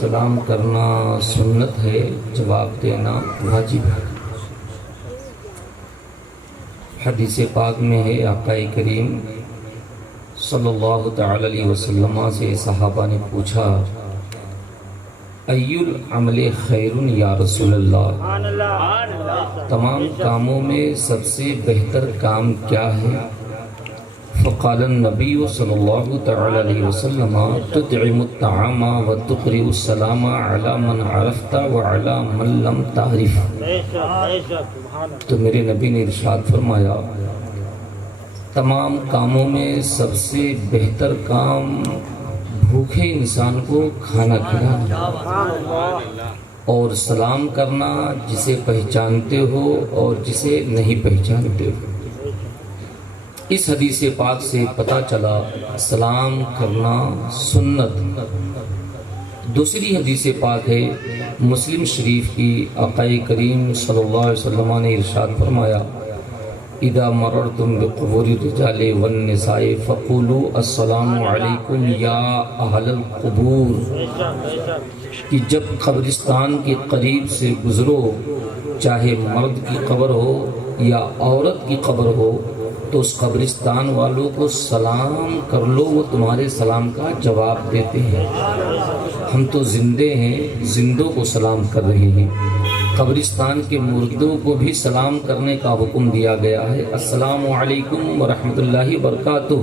سلام کرنا سنت ہے، جواب دینا واجب ہے۔ حدیث پاک میں ہے، آقا کریم صلی اللہ تعالی علیہ وسلم سے صحابہ نے پوچھا، ای العمل خیر یا رسول اللہ، تمام کاموں میں سب سے بہتر کام کیا ہے؟ فقال النبی صلی اللہ تعالی علیہ وسلم، تطعم الطعام وتقرئ السلام علی من عرفت وعلی من لم تعرف۔ تو میرے نبی نے ارشاد فرمایا، تمام کاموں میں سب سے بہتر کام بھوکے انسان کو کھانا کھلانا اور سلام کرنا، جسے پہچانتے ہو اور جسے نہیں پہچانتے ہو۔ اس حدیث پاک سے پتہ چلا سلام کرنا سنت۔ دوسری حدیث پاک ہے مسلم شریف کی، آقا کریم صلی اللہ علیہ وسلم نے ارشاد فرمایا، اذا مررتم بقبور الرجال والنساء فقولوا السلام علیکم یا اہل القبور، کہ جب قبرستان کے قریب سے گزرو، چاہے مرد کی قبر ہو یا عورت کی قبر ہو، تو اس قبرستان والوں کو سلام کر لو، وہ تمہارے سلام کا جواب دیتے ہیں۔ ہم تو زندے ہیں، زندوں کو سلام کر رہے ہیں، قبرستان کے مردوں کو بھی سلام کرنے کا حکم دیا گیا ہے۔ السلام علیکم ورحمۃ اللہ وبرکاتہ۔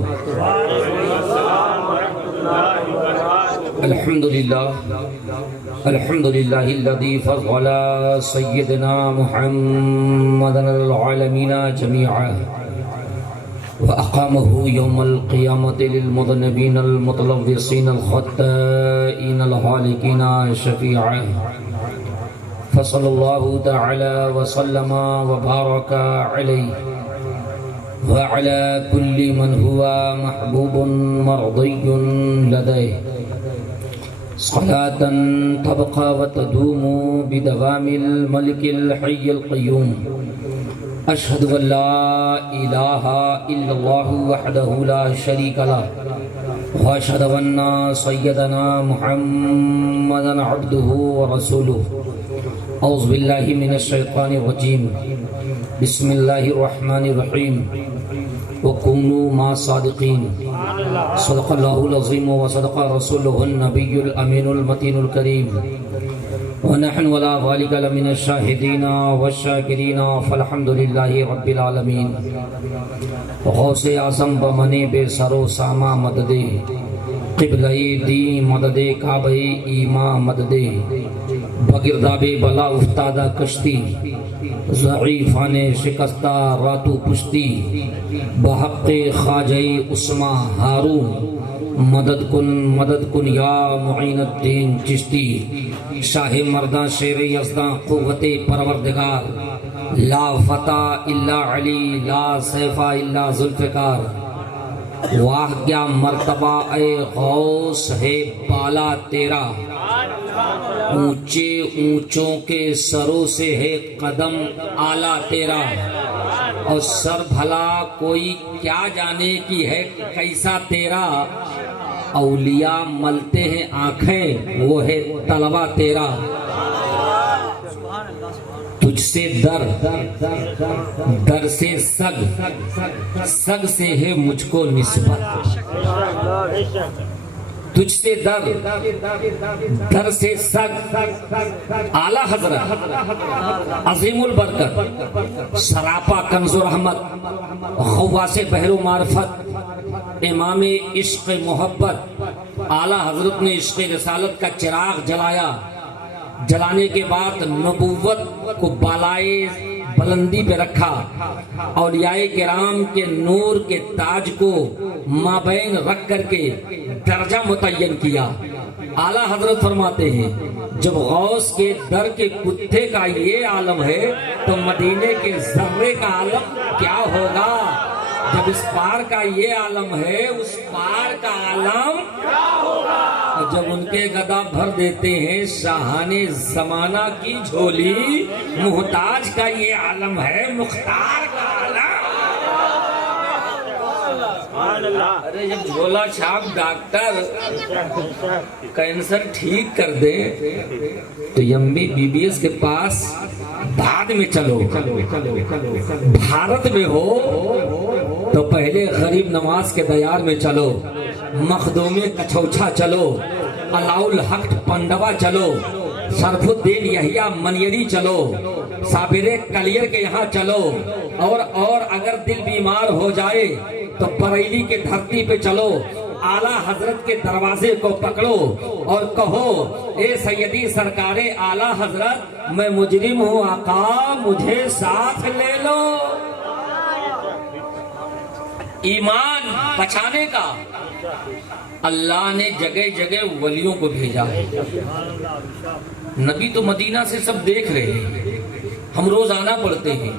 الحمدللہ الحمدللہ الذی فضل سیدنا محمد العالمین جمیعا وأقامه يوم القيامة للمذنبين المتلوثين الخطائين الهالكين شفيعا، فصلى الله تعالى وسلم وبارك عليه وعلى كل من هو محبوب مرضي لديه، صلاة تبقى وتدوم بدوام الملك الحي القيوم، اشہد ان لا الہ الا اللہ وحدہ لا شریک لہ، واشہد ان سیدنا محمدا عبدہ ورسولہ۔ اعوذ باللہ من الشیطان الرجیم، بسم اللہ الرحمن الرحیم، وکونوا مع الصادقین، صدق اللہ العظیم وصدق رسولہ النبی الامین المتین الکریم، ونحن ولا ذلك لمن الشاهدين والشاكرين، فالحمد لله رب العالمین۔ غوث اعظم بمنے بے سر و ساما مددے، قبلہ دی مددے کعبہ ایمان مددے، بگرداب بلا افتادہ کشتی، ضعیفان شکستہ راتو پشتی، بحق خواجہ عثما ہارون، مدد کن یا معین الدین چشتی، شاہ مرداں شیر یزداں قوت پروردگار، لا فتح الا علی، لا سیف الا ذوالفقار۔ واہ کیا مرتبہ اے غوث ہے بالا تیرا، اونچے اونچوں کے سروں سے ہے قدم اعلیٰ تیرا، اور سر بھلا کوئی کیا جانے کی ہے کیسا تیرا، اولیاء ملتے ہیں آنکھیں وہ ہے طلبہ تیرا، تجھ سے در سے سگ سے ہے مجھ کو نسبت، تجھ سے در سے سگ، اعلیٰ حضرت عظیم البرکت، سراپا کنز و رحمت، خواص بحر و معرفت، امام عشق محبت، اعلیٰ حضرت نے عشق رسالت کا چراغ جلایا، جلانے کے بعد نبوت کو بالائے بلندی پہ رکھا، اولیاء کرام کے نور کے تاج کو مابین رکھ کر کے درجہ متعین کیا۔ اعلیٰ حضرت فرماتے ہیں، جب غوث کے در کے کتے کا یہ عالم ہے تو مدینے کے ذرے کا عالم کیا ہوگا؟ جب اس پار کا یہ عالم ہے، اس پار کا عالم کیا ہوگا؟ اور جب ان کے گدا بھر دیتے ہیں شاہان زمانہ کی جھولی، محتاج کا یہ عالم ہے، مختار کا عالم ارے جب جھولا چھاپ ڈاکٹر کینسر ٹھیک کر دے تو MBBS کے پاس بعد میں چلو، بھارت میں ہو تو پہلے غریب نواز کے دیار میں چلو، مخدوم کچھوچھا چلو، علاؤ الحق پنڈوا چلو، شرف الدین یحییٰ منیری چلو، صابر کلیر کے یہاں چلو، اور اگر دل بیمار ہو جائے تو بریلی کے دھرتی پہ چلو، اعلیٰ حضرت کے دروازے کو پکڑو اور کہو اے سیدی سرکار اعلیٰ حضرت میں مجرم ہوں آقا مجھے ساتھ لے لو۔ ایمان بچانے کا اللہ نے جگہ جگہ ولیوں کو بھیجا ہے۔ نبی تو مدینہ سے سب دیکھ رہے ہیں، ہم روزانہ پڑھتے ہیں،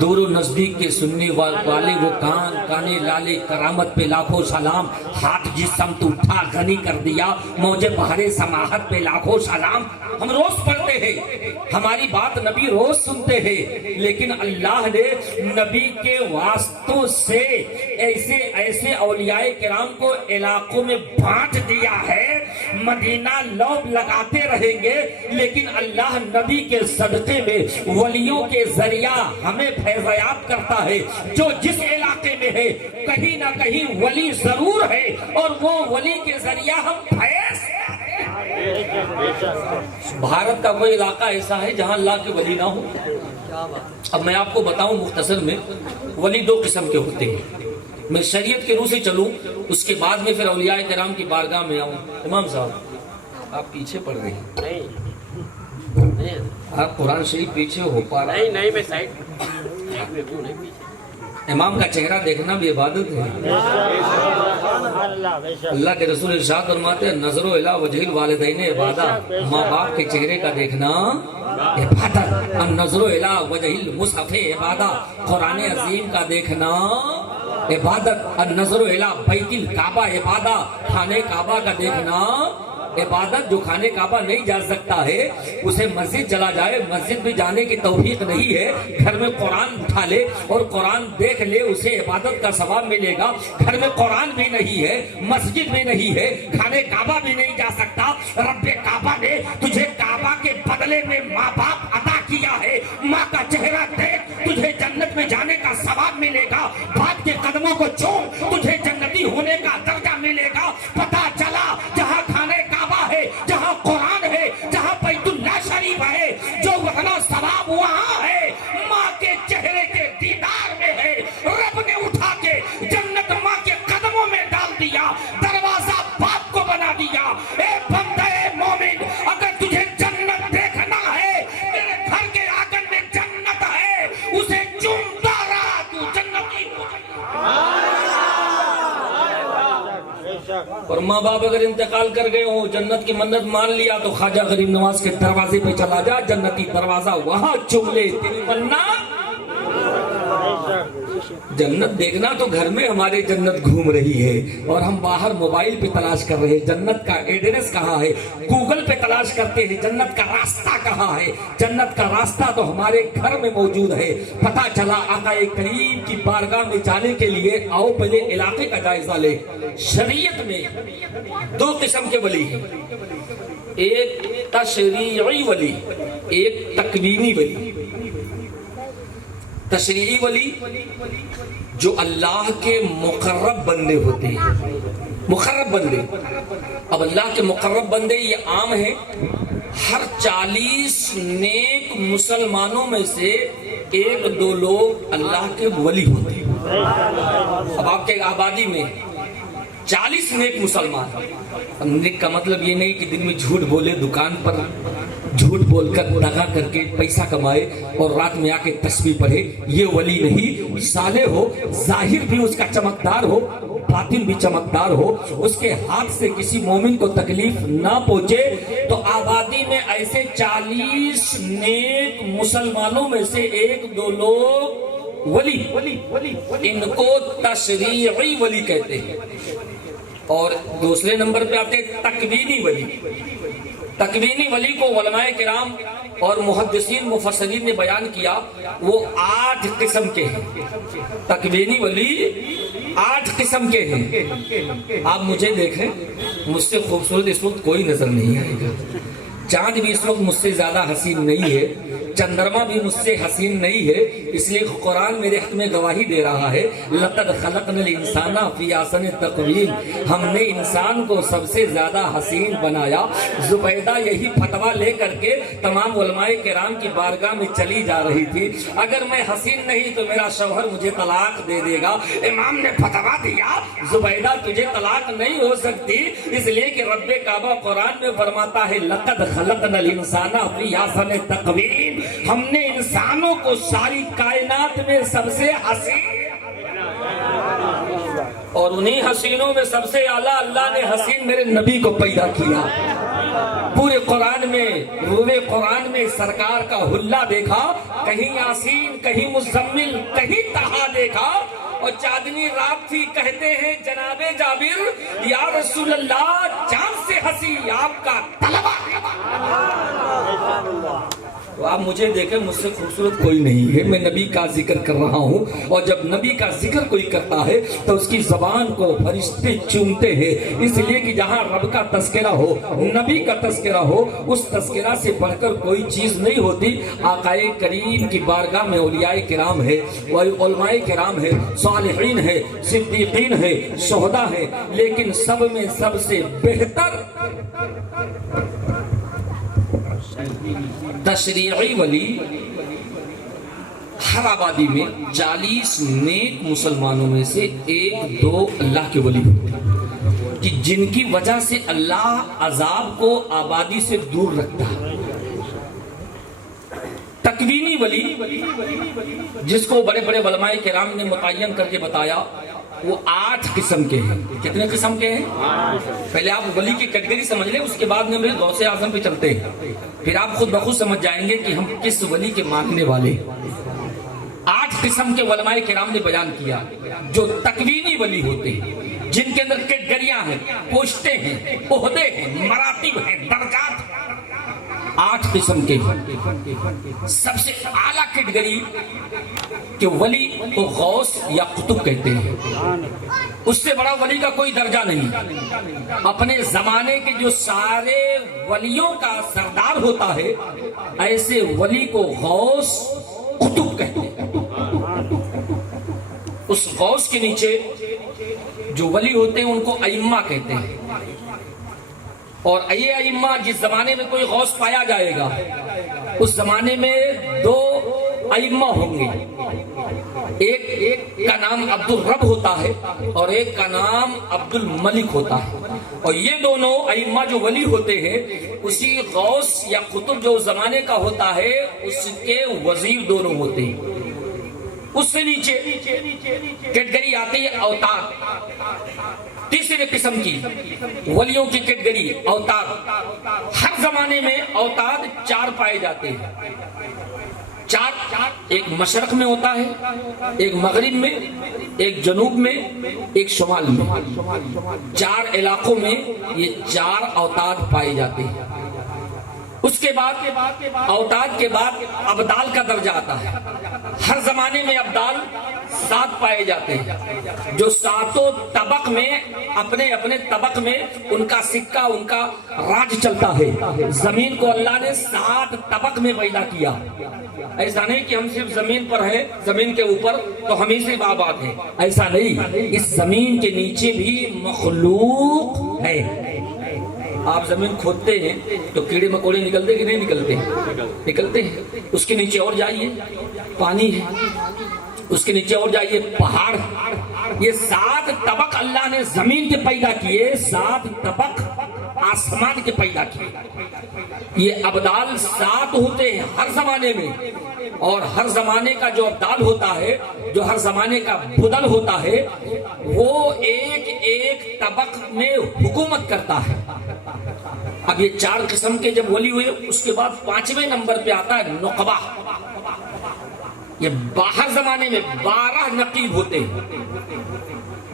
دور و نزدیک کے سننے والے وہ کانے لالے کرامت پہ لاکھوں سلام، ہاتھ جس سمت اٹھا غنی کر دیا موج بہر سماحت پہ لاکھوں سلام۔ ہم روز پڑھتے ہیں، ہماری بات نبی روز سنتے ہیں، لیکن اللہ نے نبی کے واسطوں سے ایسے ایسے اولیاء کرام کو علاقوں میں بانٹ دیا ہے، مدینہ لوگ لگاتے رہیں گے لیکن اللہ نبی کے صدقے میں ولیوں کے ذریعہ ہمیں فیضیاب کرتا ہے۔ جو جس علاقے میں ہے کہیں نہ کہیں ولی ضرور ہے اور وہ ولی کے ذریعہ ہم فیض۔ بھارت کا کوئی علاقہ ایسا ہے جہاں اللہ کے ولی نہ ہو؟ اب میں آپ کو بتاؤں مختصر میں، ولی دو قسم کے ہوتے ہیں۔ میں شریعت کے روح سے چلوں، اس کے بعد میں پھر اولیاء کرام کی بارگاہ میں آؤں۔ امام صاحب آپ پیچھے پڑھ رہے ہیں، آپ قرآن شریف پیچھے ہو پا رہا ہے؟ نہیں میں سائڈ امام کا چہرہ دیکھنا بھی عبادت ہے۔ اللہ کے رسول ارشاد فرماتے ہیں نظر الی وجہ الوالدین عبادت، ماں باپ کے چہرے کا دیکھنا عبادت۔ النظر الی وجہ المصحف عبادت، قرآن عظیم کا دیکھنا عبادت۔ النظر الی بیت الکعبہ عبادت، خانہ کعبہ کا دیکھنا عبادت۔ جو خانہ کعبہ نہیں جا سکتا ہے اسے مسجد چلا جائے، مسجد بھی جانے کی توفیق نہیں ہے، گھر میں قرآن اٹھا لے اور قرآن دیکھ لے، اسے عبادت کا ثواب ملے گا۔ گھر میں قرآن بھی نہیں ہے، مسجد بھی نہیں ہے، خانہ کعبہ بھی نہیں جا سکتا، رب کعبہ نے تجھے کعبہ کے بدلے میں ماں باپ عطا کیا ہے، ماں کا چہرہ دیکھ تجھے جنت میں جانے کا ثواب ملے گا، باپ کے قدموں کو چوم تجھے جنتی ہونے کا درجہ ملے گا۔ پتہ چلا جہاں خانہ کعبہ ہے، جہاں قرآن ہے، جہاں بیت اللہ شریف ہے، جو اتنا ثواب وہاں ہے، ماں کے چہرے کے دیدار میں ہے۔ رب نے اٹھا کے جنت ماں کے قدموں میں ڈال دیا، دروازہ باپ کو بنا دیا۔ اے بندے مومن، اگر تجھے جنت دیکھنا ہے، میرے گھر کے آنگن میں جنت ہے، اسے چومتا رہا، تو جنتی ہو جائے۔ اور ماں باپ اگر انتقال کر گئے ہو، جنت کی منت مان لیا تو خواجہ غریب نواز کے دروازے پہ چلا جا، جنتی دروازہ وہاں چوم لے، تیری منا۔ جنت دیکھنا تو گھر میں ہمارے جنت گھوم رہی ہے اور ہم باہر موبائل پہ تلاش کر رہے ہیں جنت کا ایڈریس کہاں ہے، گوگل پہ تلاش کرتے ہیں جنت کا راستہ کہاں ہے۔ جنت کا راستہ تو ہمارے گھر میں موجود ہے۔ پتہ چلا آقا کریم کی بارگاہ میں جانے کے لیے آؤ پہلے علاقے کا جائزہ لے۔ شریعت میں دو قسم کے ولی ہیں، ایک تشریعی ولی، ایک تکوینی ولی۔ تشریعی ولی جو اللہ کے مقرب بندے ہوتے ہیں، مقرب بندے۔ اب اللہ کے مقرب بندے یہ عام ہیں، ہر 40 نیک مسلمانوں میں سے ایک دو لوگ اللہ کے ولی ہوتے ہیں۔ اب آپ کے آبادی میں 40 نیک مسلمان، نیک کا مطلب یہ نہیں کہ دن میں جھوٹ بولے، دکان پر جھوٹ بول کر دغا کر کے پیسہ کمائے اور رات میں آ کے تسبیح پڑھے، یہ ولی نہیں۔ صالح ہو، ظاہر بھی اس کا چمکدار ہو، باطن بھی چمکدار ہو، اس کے ہاتھ سے کسی مومن کو تکلیف نہ پہنچے، تو آبادی میں ایسے 40 نیک مسلمانوں میں سے ایک دو لوگ ولی، ان کو تشریعی ولی کہتے ہیں۔ اور دوسرے نمبر پہ آتے تکوینی ولی۔ تکوینی ولی کو علماء کرام اور محدثین مفسرین نے بیان کیا وہ 8 قسم کے ہیں۔ تکوینی ولی 8 قسم کے ہیں۔ آپ مجھے دیکھیں، مجھ سے خوبصورت اس وقت کوئی نظر نہیں آئے گا، چاند بھی اس وقت مجھ سے زیادہ حسین نہیں ہے، چندرما بھی مجھ سے حسین نہیں ہے، اس لیے قرآن میرے حق میں گواہی دے رہا ہے لَقَدْ خَلَقْنَا الْإِنسَانَ فِي أَحْسَنِ تَقْوِيمٍ، ہم نے انسان کو سب سے زیادہ حسین بنایا۔ زبیدہ یہی فتویٰ لے کر کے تمام علماء کرام کی بارگاہ میں چلی جا رہی تھی، اگر میں حسین نہیں تو میرا شوہر مجھے طلاق دے دے گا۔ امام نے فتویٰ دیا زبیدہ تجھے طلاق نہیں ہو سکتی، اس لیے کہ رب کعبہ قرآن میں فرماتا ہے لَقَدْ خَلَقْنَا الْإِنسَانَ فِي أَحْسَنِ تَقْوِيمٍ، ہم نے انسانوں کو ساری کائنات میں سب سے حسین، اور انہی حسینوں میں سب سے اعلیٰ اللہ نے حسین میرے نبی کو پیدا کیا۔ پورے قرآن میں، روئے قرآن میں سرکار کا حلہ دیکھا، کہیں یاسین، کہیں مزمل، کہیں طہا دیکھا، اور چاندنی رات تھی، کہتے ہیں جناب جابر یا رسول اللہ چاند سے ہنسی آپ کا طلبہ۔ تو آپ مجھے دیکھیں، مجھ سے خوبصورت کوئی نہیں ہے، میں نبی کا ذکر کر رہا ہوں، اور جب نبی کا ذکر کوئی کرتا ہے تو اس کی زبان کو فرشتے چومتے ہیں، اس لیے کہ جہاں رب کا تذکرہ ہو، نبی کا تذکرہ ہو، اس تذکرہ سے بڑھ کر کوئی چیز نہیں ہوتی۔ آقا کریم کی بارگاہ میں اولیاء کرام ہے، علماء کرام ہے، صالحین ہے، صدیقین ہے، شہداء ہے، لیکن سب میں سب سے بہتر تشریعی ولی ہر آبادی میں 40 نیک مسلمانوں میں سے 1-2 اللہ کے ولی ہوتے ہیں، کہ جن کی وجہ سے اللہ عذاب کو آبادی سے دور رکھتا ہے۔ تکوینی ولی جس کو بڑے بڑے علماء کرام نے متعین کر کے بتایا، وہ 8 قسم کے ہیں۔ کتنے قسم کے ہیں؟ پہلے آپ ولی کی کیٹیگری سمجھ لیں، اس کے بعد میں غوث اعظم پہ چلتے ہیں، پھر آپ خود بخود سمجھ جائیں گے کہ ہم کس ولی کے ماننے والے ہیں۔ 8 قسم کے علماء کرام نے بیان کیا جو تکوینی ولی ہوتے ہیں، جن کے اندر کیٹیگریاں ہیں، پوسٹیں ہیں، عہدے ہیں، مراتب ہیں، درجات ہیں۔ 8 قسم کے ہیں۔ سب سے اعلیٰ کیٹیگری کہ ولی کو غوث یا قطب کہتے ہیں، اس سے بڑا ولی کا کوئی درجہ نہیں۔ اپنے زمانے کے جو سارے ولیوں کا سردار ہوتا ہے، ایسے ولی کو غوث قطب کہتے ہیں۔ اس غوث کے نیچے جو ولی ہوتے ہیں ان کو ائمہ کہتے ہیں، اور یہ ائمہ جس زمانے میں کوئی غوث پایا جائے گا، اس زمانے میں 2 ائمہ ہوں گے، ایک کا نام عبد الرب ہوتا ہے اور ایک کا نام عبد الملک ہوتا ہے، اور یہ دونوں ائمہ جو ولی ہوتے ہیں، اسی غوث یا قطب جو زمانے کا ہوتا ہے اس کے وزیر دونوں ہوتے ہیں۔ اس سے نیچے کیٹیگری آتی ہے اوتاد، تیسرے قسم کی ولیوں کی کیٹیگری اوتاد۔ ہر زمانے میں اوتاد 4 پائے جاتے ہیں۔ 4، ایک مشرق میں ہوتا ہے، ایک مغرب میں، ایک جنوب میں، ایک شمال میں۔ 4 علاقوں میں یہ 4 اوتاد پائے جاتے ہیں۔ اس کے بعد اوتاد کے بعد ابدال کا درجہ آتا ہے۔ ہر زمانے میں ابدال 7 پائے جاتے ہیں، جو 7 طبق میں اپنے طبق میں ان کا سکہ، ان کا راج چلتا ہے۔ زمین کو اللہ نے 7 طبق میں پیدا کیا۔ ایسا نہیں کہ ہم صرف زمین پر ہیں، زمین کے اوپر تو ہم ہی سے آباد ہیں، ایسا نہیں۔ اس زمین کے نیچے بھی مخلوق ہے۔ آپ زمین کھودتے ہیں تو کیڑے مکوڑے نکلتے کہ نہیں نکلتے؟ نکلتے ہیں۔ اس کے نیچے اور جائیے پانی ہے، اس کے نیچے اور جائیے پہاڑ۔ یہ 7 طبق اللہ نے زمین کے پیدا کیے، 7 طبق آسمان کے پیدا کیے۔ یہ ابدال 7 ہوتے ہیں ہر زمانے میں، اور ہر زمانے کا جو ابدال ہوتا ہے، جو ہر زمانے کا بدل ہوتا ہے، وہ ایک طبق میں حکومت کرتا ہے۔ اب یہ 4 قسم کے جب ولی ہوئے، اس کے بعد 5ویں نمبر پہ آتا ہے نقبہ۔ یہ باہر زمانے میں 12 نقیب ہوتے ہیں،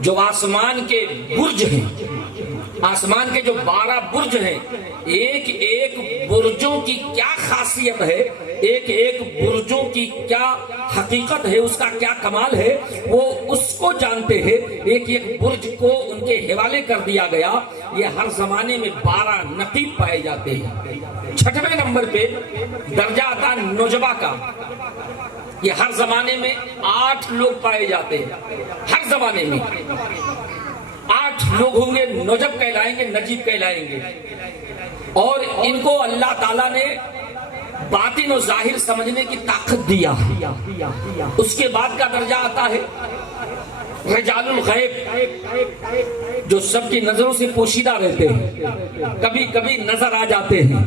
جو آسمان کے برج ہیں، آسمان کے جو 12 برج ہیں، ایک ایک برجوں کی کیا خاصیت ہے، ایک ایک برجوں کی کیا حقیقت ہے، اس کا کیا کمال ہے، وہ اس کو جانتے ہیں۔ ایک ایک برج کو ان کے حوالے کر دیا گیا۔ یہ ہر زمانے میں 12 نقیب پائے جاتے ہیں۔ 6ویں نمبر پہ درجہ آتا نجبہ کا۔ یہ ہر زمانے میں 8 لوگ پائے جاتے ہیں، ہر زمانے میں 8 لوگ ہوں گے، نجب کہلائیں گے، نجیب کہلائیں گے۔ اور ان کو اللہ تعالیٰ نے باطن و ظاہر سمجھنے کی طاقت دیا۔ اس کے بعد کا درجہ آتا ہے رجال الغیب، جو سب کی نظروں سے پوشیدہ رہتے ہیں، کبھی کبھی نظر آ جاتے ہیں۔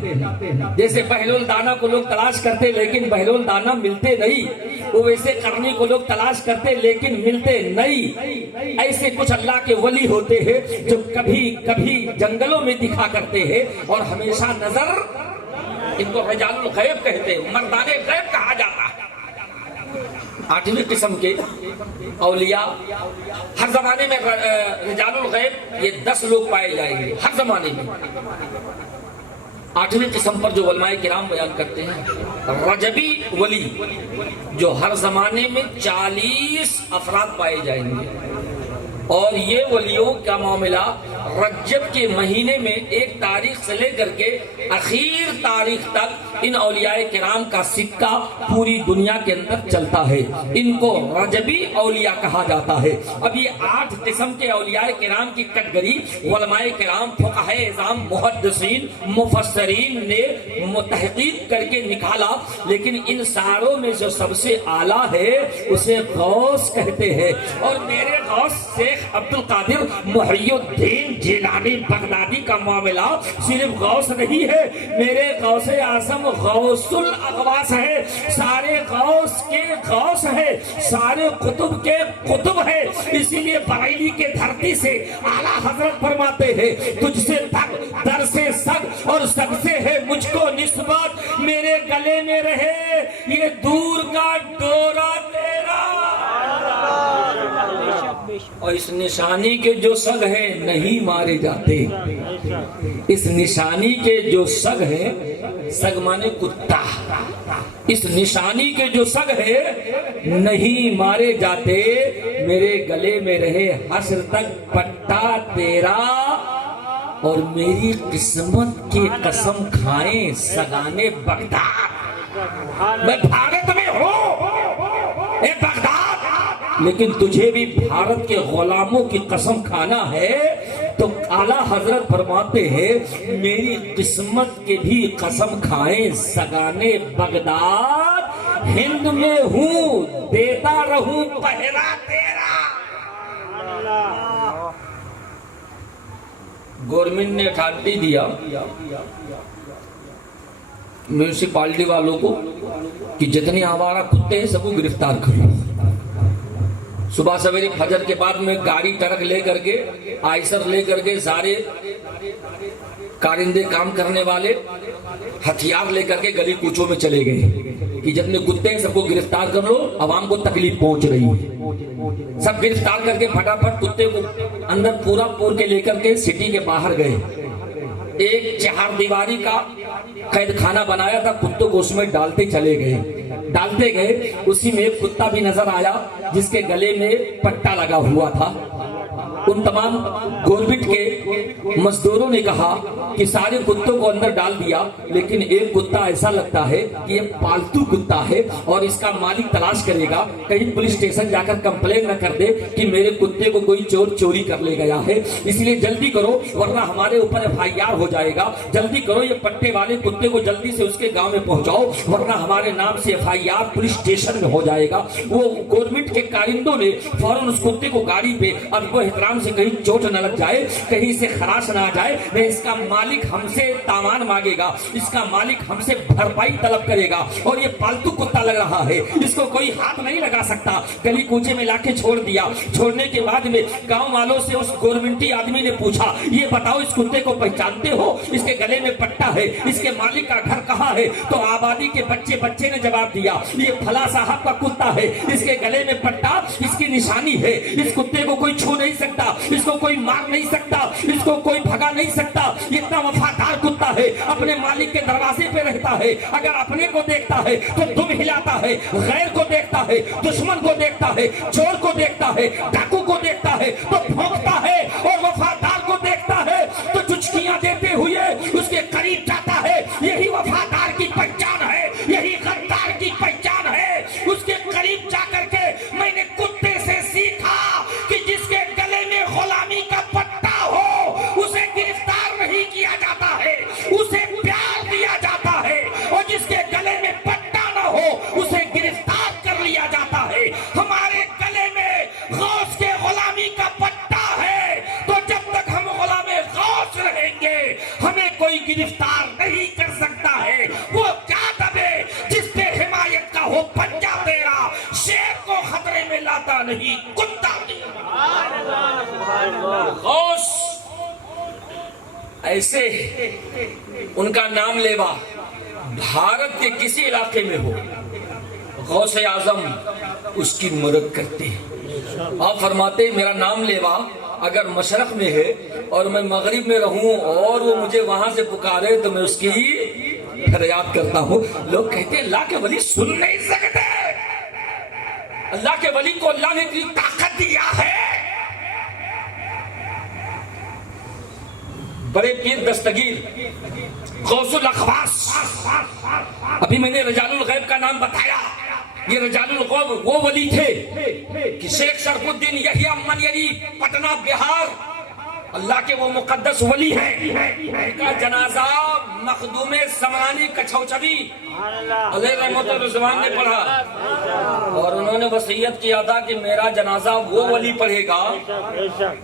جیسے بہلول دانا کو لوگ تلاش کرتے لیکن بہلول دانا ملتے نہیں، وہ ویسے کرنی کو لوگ تلاش کرتے لیکن ملتے نہیں۔ ایسے کچھ اللہ کے ولی ہوتے ہیں جو کبھی کبھی جنگلوں میں دکھا کرتے ہیں اور ہمیشہ نظر، ان کو رجال الغیب کہتے ہیں، مردان غیب کہا جاتا ہے۔ 8ویں قسم کے اولیاء ہر زمانے میں رجال الغیب، یہ 10 لوگ پائے جائیں گے ہر زمانے میں۔ 8ویں قسم پر جو علماء کرام بیان کرتے ہیں رجبی ولی، جو ہر زمانے میں 40 افراد پائے جائیں گے۔ اور یہ ولیوں کا معاملہ رجب کے مہینے میں 1 تاریخ سے لے کر کے اخیر تاریخ تک ان اولیاء کرام کا سکہ پوری دنیا کے اندر چلتا ہے۔ ان کو رجبی اولیاء کہا جاتا ہے۔ اب یہ 8 قسم کے اولیاء کرام کی کیٹگری علماء کرام، فقہاء اعظام، محدثین، مفسرین نے تحقیق کر کے نکالا، لیکن ان ساروں میں جو سب سے اعلیٰ ہے اسے غوث کہتے ہیں۔ اور میرے غوث شیخ عبد القادر محی الدین جیلانی بغدادی کا معاملہ صرف غوث نہیں ہے، میرے غوث اعظم غوث الاغواث ہے، سارے غوث کے غوث ہے، سارے قطب کے قطب ہے۔ اسی لیے بریلی کے دھرتی سے اعلیٰ حضرت فرماتے ہیں تجھ سے تک در سے سگ اور سگ سے ہے مجھ کو نسبت، میرے گلے میں رہے یہ دور کا ڈورا تیرا۔ اور اس نشانی کے جو سگ ہیں نہیں مارے جاتے، اس نشانی کے جو سگ ہیں، سگ مانے کتا، اس نشانی کے جو سگ ہے نہیں مارے جاتے، میرے گلے میں رہے حشر تک پٹا تیرا۔ اور میری قسمت کی قسم کھائیں سگانے بغداد، میں بھارت میں ہوں اے بغداد، لیکن تجھے بھی بھارت کے غلاموں کی قسم کھانا ہے۔ تو اعلیٰ حضرت فرماتے ہیں میری قسمت کے بھی قسم کھائیں سگانے بغداد، ہند میں ہوں دیتا رہوں پہرا تیرا۔ گورنمنٹ نے اتھارٹی دیا میونسپالٹی والوں کو کہ جتنے آوارہ کتے ہیں سب کو گرفتار کرو۔ صبح سویرے فجر کے بعد میں گاڑی ٹرک لے کر کے، آئسر لے کر کے، سارے کارندے کام کرنے والے ہتھیار لے کر کے گلی کوچوں میں چلے گئے کہ جتنے کتے ہیں سب کو گرفتار کر لو، عوام کو تکلیف پہنچ رہی ہے۔ سب گرفتار کر کے پھٹافٹ کتے کو اندر پورا پور کے لے کر کے سٹی کے باہر گئے۔ ایک 4 دیواری کا قید خانہ بنایا تھا، کتوں کو اس میں ڈالتے چلے گئے۔ اسی میں ایک کتا بھی نظر آیا جس کے گلے میں پٹا لگا ہوا تھا۔ ان تمام گورنمنٹ کے مزدوروں نے کہا کہ سارے کتوں کو اندر ڈال دیا، لیکن ایک کتا ایسا لگتا ہے کہ یہ پالتو کتا ہے اور اس کا مالک تلاش کرے گا، کہیں پولیس اسٹیشن جا کر کمپلین نہ کر دے کہ میرے کتے کو کوئی چور چوری کر لے گیا ہے، اس لیے جلدی کرو ورنہ ہمارے اوپر FIR ہو جائے گا، جلدی کرو یہ پٹے والے کتے کو جلدی سے اس کے گاؤں میں پہنچاؤ ورنہ ہمارے نام سے FIR پولیس اسٹیشن میں ہو جائے گا۔ وہ گورنمنٹ کے کارندوں نے فوراً اس کتے کو گاڑی پہ ادب و احترام سے کہیں چوٹ نہ لگ جائے، کہیں سے خراش نہ آ جائے، نہیں اس کا مالک ہم سے تاوان مانگے گا، اس کا مالک ہم سے بھرپائی طلب کرے گا، اور یہ پالتو کتا لگ رہا ہے، اس کو کوئی ہاتھ نہیں لگا سکتا۔ گلی کوچے میں لا کے چھوڑ دیا۔ چھوڑنے کے بعد میں گاؤں والوں سے اس گورنمنٹی آدمی نے پوچھا یہ بتاؤ اس کتے کو پہچانتے ہو؟ اس کے گلے میں پٹا ہے، اس کے مالک کا گھر کہاں ہے؟ تو آبادی کے بچے نے جواب دیا یہ پھلا صاحب کا کتا ہے، اس کے گلے میں پٹا اس کی نشانی ہے، اس کتے کو کوئی چھو نہیں سکتا، سکتا, اس کو کوئی مار نہیں سکتا, اس کو کوئی بھگا نہیں سکتا. اتنا وفادار کتا ہے, اپنے مالک کے دروازے پہ رہتا ہے. اگر اپنے کو دیکھتا ہے تو دم ہلاتا ہے, غیر کو دیکھتا ہے, دشمن کو دیکھتا ہے, چور کو دیکھتا ہے, ڈاکو کو دیکھتا ہے تو بھونکتا ہے, اور وفادار کو دیکھتا ہے تو چچکیاں دیتے ہوئے اس کے قریب جاتا ہے. یہی وفادار کی پہچان ہے, یہی غدار کی پہچان ہے. اس کے قریب جا کر کے میں نے کتے سے سیکھا کہ جس کے گلے میں غلامی کا پٹا ہو اسے گرفتار نہیں کیا جاتا ہے, اسے پیار دیا جاتا ہے, اور جس کے گلے میں پٹا نہ ہو اسے گرفتار کر لیا جاتا ہے. ہمارے گلے میں غوث کے غلامی کا پٹا ہے, تو جب تک ہم غلام غوث رہیں گے ہمیں کوئی گرفتار نہیں کر سکتا ہے. وہ کیا دبے جس پہ حمایت کا ہو پنجہ تیرا, شیر کو خطرے میں لاتا نہیں کتا تیرا. غوث ایسے ان کا نام لیوا بھارت کے کسی علاقے میں ہو, غوث اعظم اس کی مدد کرتے ہیں. آپ فرماتے ہیں میرا نام لیوا اگر مشرق میں ہے اور میں مغرب میں رہوں اور وہ مجھے وہاں سے پکارے تو میں اس کی فریاد کرتا ہوں. لوگ کہتے ہیں اللہ کے ولی سن نہیں سکتے, اللہ کے ولی کو اللہ نے اتنی طاقت دیا ہے. بڑے پیر دستگیر غوث الاخواص, ابھی میں نے رجال الغیب کا نام بتایا, یہ رجال الغیب وہ ولی تھے کہ شیخ شرف الدین یحییٰ منیری پٹنہ بہار اللہ کے وہ مقدس ولی ہیں. ان کا جنازہ مخدوم سمرانی کچھوچوی علیہ رحمت الرضوان نے پڑھا, اور انہوں نے وصیت کیا تھا کہ میرا جنازہ وہ ولی پڑھے گا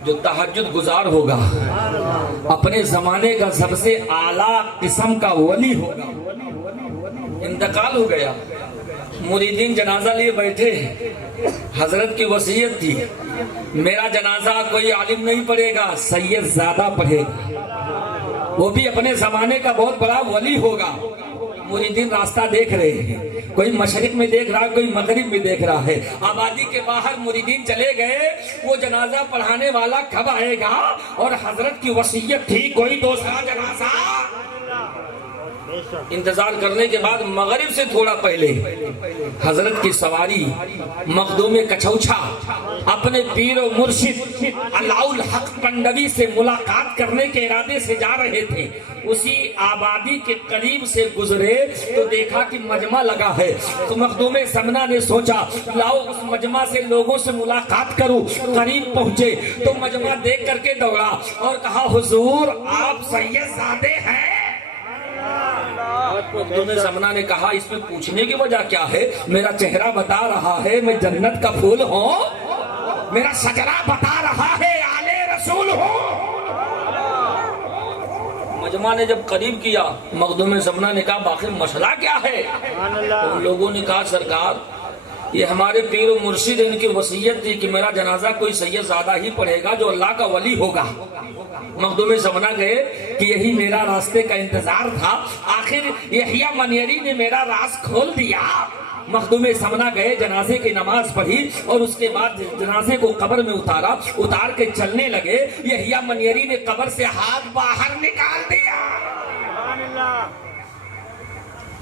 جو تہجد گزار ہوگا, اپنے زمانے کا سب سے اعلیٰ قسم کا ولی ہوگا. انتقال ہو گیا, مریدین جنازہ لیے بیٹھے, حضرت کی وصیت تھی میرا جنازہ کوئی عالم نہیں پڑھے گا, سید زادہ پڑھے گا, وہ بھی اپنے زمانے کا بہت بڑا ولی ہوگا. مریدین راستہ دیکھ رہے ہیں, کوئی مشرق میں دیکھ رہا ہے, کوئی مغرب میں دیکھ رہا ہے. آبادی کے باہر مریدین چلے گئے, وہ جنازہ پڑھانے والا کب آئے گا, اور حضرت کی وصیت تھی کوئی دوسرا جنازہ. انتظار کرنے کے بعد مغرب سے تھوڑا پہلے حضرت کی سواری مخدوم کچھوچا اپنے پیر و مرشد علاء الحق پنڈوی سے ملاقات کرنے کے ارادے سے جا رہے تھے. اسی آبادی کے قریب سے گزرے تو دیکھا کہ مجمع لگا ہے, تو مخدوم سمنا نے سوچا لاؤ اس مجمع سے لوگوں سے ملاقات کروں. قریب پہنچے تو مجمع دیکھ کر کے دوڑا اور کہا حضور آپ سید زادے ہیں. مخدوم سمنا نے کہا اس میں پوچھنے کی وجہ کیا ہے, میرا چہرہ بتا رہا ہے میں جنت کا پھول ہوں, میرا شجرہ بتا رہا ہے آلے رسول ہوں. مجمع نے جب قریب کیا مخدوم سمنا نے کہا باقی مسئلہ کیا ہے. ان لوگوں نے کہا سرکار یہ ہمارے پیر و مرشد ان کی وصیت تھی کہ میرا جنازہ کوئی سید زادہ ہی پڑھے گا جو اللہ کا ولی ہوگا. مخدوم سمنا گئے کہ یہی میرا راستے کا انتظار تھا, آخر یحییٰ منیری نے میرا راز کھول دیا. مخدوم سمنا گئے, جنازے کی نماز پڑھی اور اس کے بعد جنازے کو قبر میں اتارا, اتار کے چلنے لگے. یحییٰ منیری نے قبر سے ہاتھ باہر نکال دیا.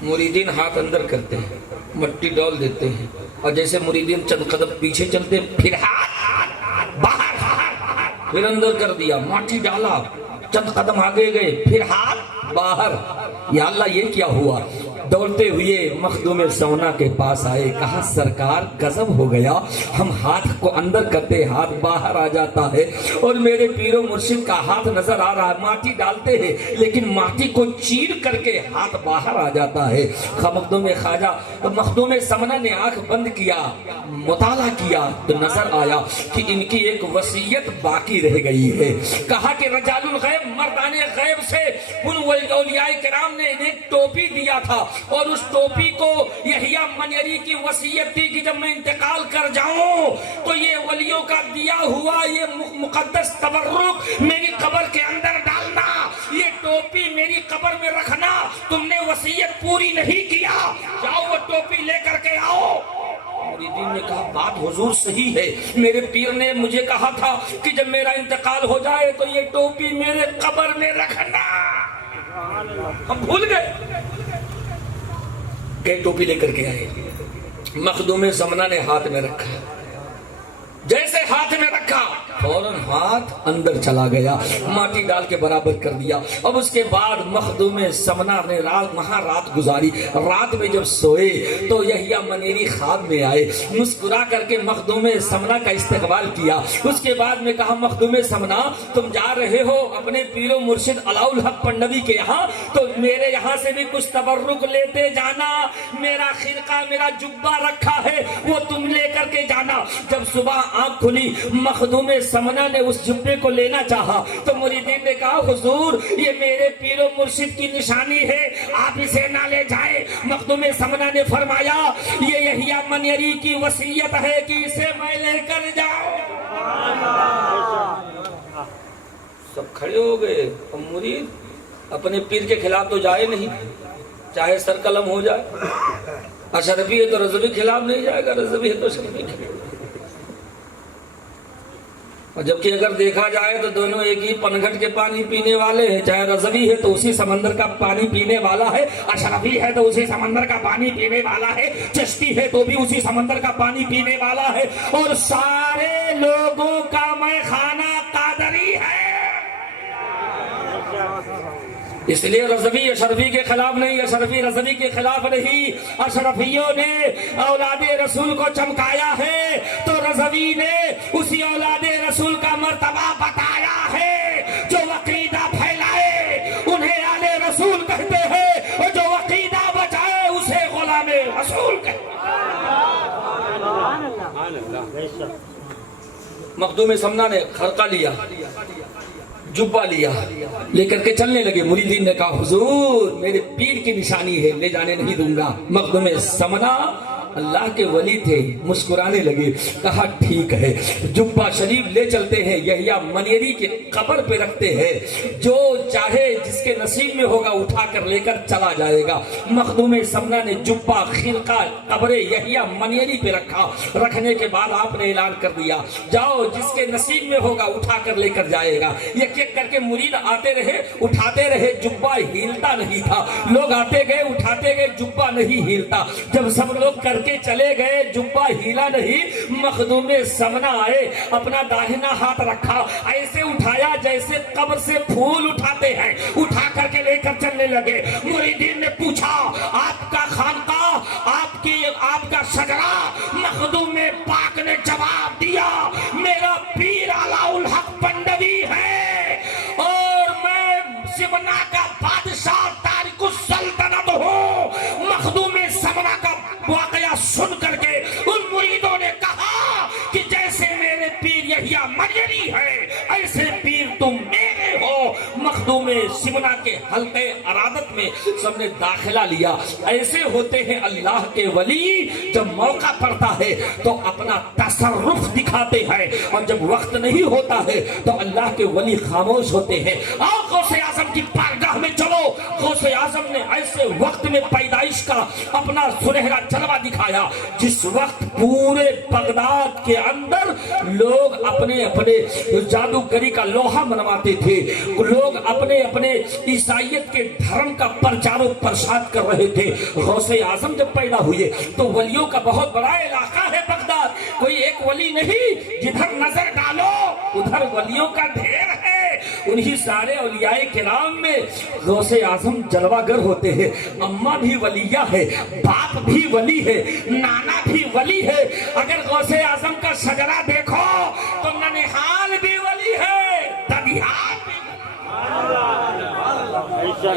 مریدین ہاتھ اندر کرتے ہیں, مٹی ڈال دیتے ہیں, اور جیسے مریدین چند قدم پیچھے چلتے پھر ہاتھ باہر, پھر اندر کر دیا, مٹی ڈالا, چند قدم آگے گئے, پھر ہاتھ باہر. یا اللہ یہ کیا ہوا؟ دوڑتے ہوئے مخدوم سمنا کے پاس آئے, کہا سرکار غضب ہو گیا, ہم ہاتھ کو اندر کرتے ہاتھ باہر آ جاتا ہے, اور میرے پیر و مرشد کا ہاتھ نظر آ رہا ہے, ماٹی ڈالتے ہیں لیکن ماٹی کو چیر کر کے ہاتھ باہر آ جاتا ہے. مخدوم سمنا نے آنکھ بند کیا, مطالعہ کیا تو نظر آیا کہ ان کی ایک وصیت باقی رہ گئی ہے. کہا کہ رجال الغیب مردان غیب سے ان اولیاء کرام نے انہیں ٹوپی دیا تھا, اور اس ٹوپی کو یحییٰ منیری کی وصیت تھی کہ جب میں انتقال کر جاؤں تو یہ ولیوں کا دیا ہوا یہ مقدس تبرک میری قبر کے اندر ڈالنا, یہ ٹوپی میری قبر میں رکھنا. تم نے وصیت پوری نہیں کیا, جاؤ وہ ٹوپی لے کر کے آؤ. مریدین نے کہا بات حضور صحیح ہے، میرے پیر نے مجھے کہا تھا کہ جب میرا انتقال ہو جائے تو یہ ٹوپی میرے قبر میں رکھنا۔ ہم بھول گئے، ٹوپی لے کر کے آئے، مخدوم زمنہ نے ہاتھ میں رکھا، جیسے ہاتھ میں رکھا فوراً ہاتھ اندر چلا گیا، ماٹی ڈال کے برابر کر دیا۔ اب اس کے بعد مخدوم زمنہ نے وہاں رات گزاری۔ رات میں جب سوئے تو یحییٰ منیری خواب میں آئے، مسکرا کر کے مخدوم زمنہ کا استقبال کیا۔ اس کے بعد میں کہا مخدوم زمنہ تم جا رہے ہو اپنے پیر و مرشد علاء الحق پنڈوی کے یہاں، تو میرے یہاں سے بھی کچھ تبرک لیتے جانا، میرا خرقہ میرا جبہ رکھا ہے وہ تم لے کر کے جانا۔ جب صبح آنکھ کھلی مخدوم زمنہ نے اس جبے کو لینا چاہا تو مریدین نے کہا حضور یہ میرے پیر و مرشد کی نشانی ہے، آپ اسے نہ لے جائیں۔ مخدوم زمنہ نے فرمایا یہ یحییٰ منیری کی وصیت ہے کہ اسے میں لے کر جاؤں۔ سب کھڑے ہو گئے، مرید اپنے پیر کے خلاف تو جائے نہیں، چاہے سر قلم ہو جائے، اشرفی ہے تو رضوی خلاف نہیں جائے گا، رضوی ہے تو اشرفی خلاف۔ اور جبکہ اگر دیکھا جائے تو دونوں ایک ہی پنگھٹ کے پانی پینے والے ہیں، چاہے رضوی ہے تو اسی سمندر کا پانی پینے والا ہے، اشرفی ہے تو اسی سمندر کا پانی پینے والا ہے، چشتی ہے تو بھی اسی سمندر کا پانی پینے والا ہے، اور سارے لوگوں کا میں خانہ قادری ہے۔ اس لیے رضوی اشرفی کے خلاف نہیں، اشرفی رضوی کے خلاف نہیں۔ اشرفیوں نے اولاد رسول کو چمکایا ہے تو رضوی نے اسی اولاد رسول کا مرتبہ بتایا ہے۔ جو عقیدہ پھیلائے انہیں آل رسول کہتے ہیں، اور جو عقیدہ بچائے اسے غلام رسول کہتے ہیں۔ مخدوم زمنہ نے خرقہ لیا، جبہ لیا، لے کر کے چلنے لگے۔ مریدین نے کہا حضور میرے پیر کی نشانی ہے، لے جانے نہیں دوں گا۔ مخدوم زمنہ اللہ کے ولی تھے، مسکرانے لگے، کہا ٹھیک ہے، جبہ شریف لے چلتے ہیں، یحییٰ منیری کے قبر پہ رکھتے ہیں، جو چاہے جس کے نصیب میں ہوگا اٹھا کر لے کر چلا جائے گا۔ مخدوم زمنہ نے جبہ خرقہ قبر یحییٰ منیری پہ رکھا، رکھنے کے بعد آپ نے اعلان کر دیا جاؤ جس کے نصیب میں ہوگا اٹھا کر لے کر جائے گا۔ ایک ایک کر کے مرید آتے رہے، اٹھاتے رہے، جبہ ہلتا نہیں تھا، لوگ آتے گئے اٹھاتے گئے، جبہ نہیں ہلتا۔ جب سب لوگ کر کے چلے گئے جبہ ہیلا نہیں، مخدوم زمنہ آئے، اپنا داہنا ہاتھ رکھا، ایسے اٹھایا جیسے قبر سے پھول اٹھاتے ہیں، اٹھا کر کے لے کر چلنے لگے۔ مریدین نے پوچھا آپ کا خانقاہ، آپ کا شجرہ؟ مخدوم پاک نے جواب دیا میرا پیر علاء الحق پنڈوی ہے، اور میں زمنہ کا بادشاہ تارک السلطنت ہوں۔ مخدوم زمنہ کا واقعہ سن کر کے ان مریدوں نے کہا کہ جیسے میرے پیر یحییٰ منیری ہے ایسے پیر تم میرے ہو۔ مخدوم زمنہ کے حلقے ارادت میں سب نے داخلہ لیا۔ ایسے ہوتے ہیں اللہ کے ولی، جب موقع پڑتا ہے تو اپنا تصرف دکھاتے ہیں، اور جب وقت نہیں ہوتا ہے تو اللہ کے ولی خاموش ہوتے ہیں۔ آؤ غوث اعظم کی بارگاہ میں چلو۔ غوث اعظم نے ایسے وقت میں پیدائش کا اپنا سنہرا جلوہ دکھایا جس وقت پورے بغداد کے اندر لوگ اپنے اپنے جادوگری کا لوہا منواتے تھے، لوگ اپنے اپنے عیسائیت کے دھرم کا پرچار و پرساد کر رہے تھے۔ غوث اعظم جب پیدا ہوئے تو ولیوں کا بہت بڑا علاقہ ہے بغداد، کوئی ایک ولی نہیں، جدھر نظر ڈالو ادھر ولیوں کا ڈھیر ہے۔ انہی سارے اولیاء کرام میں غوث اعظم جلوہ گر ہوتے ہیں۔ اماں بھی ولیہ ہے، باپ بھی ولی ہے، نانا بھی ولی ہے۔ اگر غوث اعظم کا شجرہ دیکھو تو ننہال بھی ولی ہے، ددیال بھی۔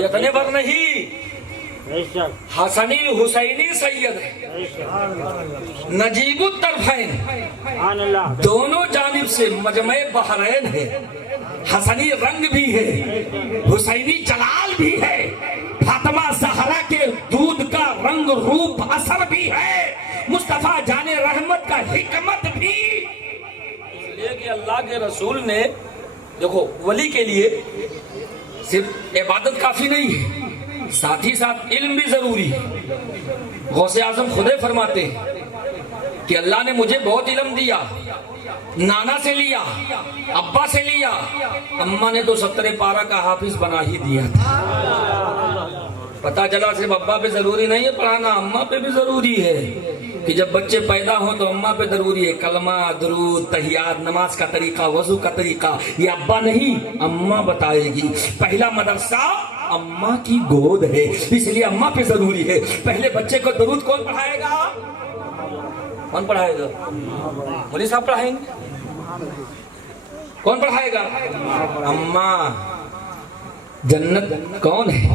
اتنے پر نہیں، حسنی حسینی سید ہے، نجیب الطرفین، دونوں جانب سے مجمع بحرین ہے، حسنی رنگ بھی ہے، حسینی جلال بھی ہے، فاطمہ زہرا کے دودھ کا رنگ روپ اثر بھی ہے، مصطفیٰ جان رحمت کا حکمت بھی۔ اس لیے کہ اللہ کے رسول نے دیکھو ولی کے لیے صرف عبادت کافی نہیں ہے، ساتھ ہی ساتھ علم بھی ضروری ہے۔ غوث اعظم خود فرماتے ہیں کہ اللہ نے مجھے بہت علم دیا، نانا سے لیا، ابا سے لیا، اماں نے تو 70 پارہ کا حافظ بنا ہی دیا تھا۔ پتہ چلا صرف ابا پہ ضروری نہیں ہے پڑھانا، اماں پہ بھی ضروری ہے کہ جب بچے پیدا ہوں تو اماں پہ ضروری ہے کلمہ، درود، تحیات، نماز کا طریقہ، وضو کا طریقہ یہ ابا نہیں اماں بتائے گی۔ پہلا مدرسہ اماں کی گود ہے، اس لیے اماں پہ ضروری ہے۔ پہلے بچے کو درود کون پڑھائے گا؟ کون پڑھائے گا؟ مولوی صاحب پڑھائیں گے؟ کون پڑھائے گا؟ اماں۔ جنت کون ہے؟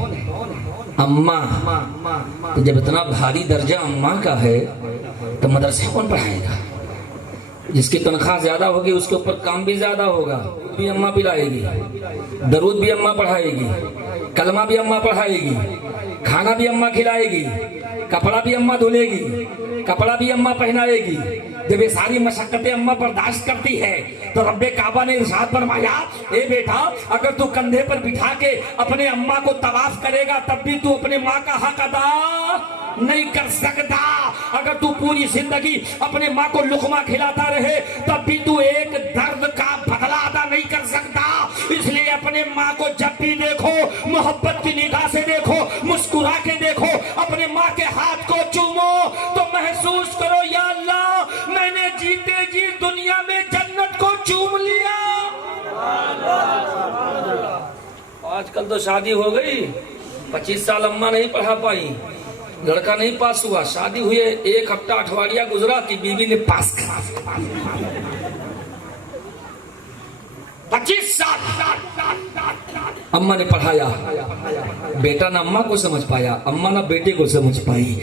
اماں۔ تو جب اتنا بھاری درجہ اماں کا ہے تو مدرسہ کون پڑھائے گا؟ جس کی تنخواہ زیادہ ہوگی اس کے اوپر کام بھی زیادہ ہوگا، بھی اماں پلائے گی، درود بھی اماں پڑھائے گی، کلمہ بھی اماں پڑھائے گی، کھانا بھی اماں کھلائے گی، کپڑا بھی اماں دھلے گی، کپڑا بھی اماں پہنائے گی۔ جب یہ ساری مشقتیں اماں برداشت کرتی ہے تو رب کعبہ نے ارشاد فرمایا، اے بیٹا اگر تو کندھے پر بٹھا کے اپنے اماں کو طواف کرے گا تب بھی تو اپنے ماں کا حق ادا نہیں کر سکتا، اگر تو پوری زندگی اپنے ماں کو لقمہ کھلاتا رہے تب بھی تو ایک درد کا بدلہ ادا نہیں کر سکتا۔ اس لیے اپنے ماں کو جب بھی دیکھو محبت کی نگاہ سے دیکھو، مسکرا کے دیکھو، اپنے ماں کے ہاتھ کو چومو تو محسوس کرو یا اللہ میں نے جیتے جی دنیا میں جنت کو چوم لیا۔ آج کل تو شادی ہو گئی، 25 سال اماں نہیں پڑھا پائی، لڑکا نہیں پاس ہوا، شادی ہوئی 1 ہفتہ اٹھواڑیا گزرا کہ بیوی نے پاس کرا۔ 25 سال اماں نے پڑھایا، بیٹا نہ اماں کو سمجھ پایا، اماں نہ بیٹے کو سمجھ پائی۔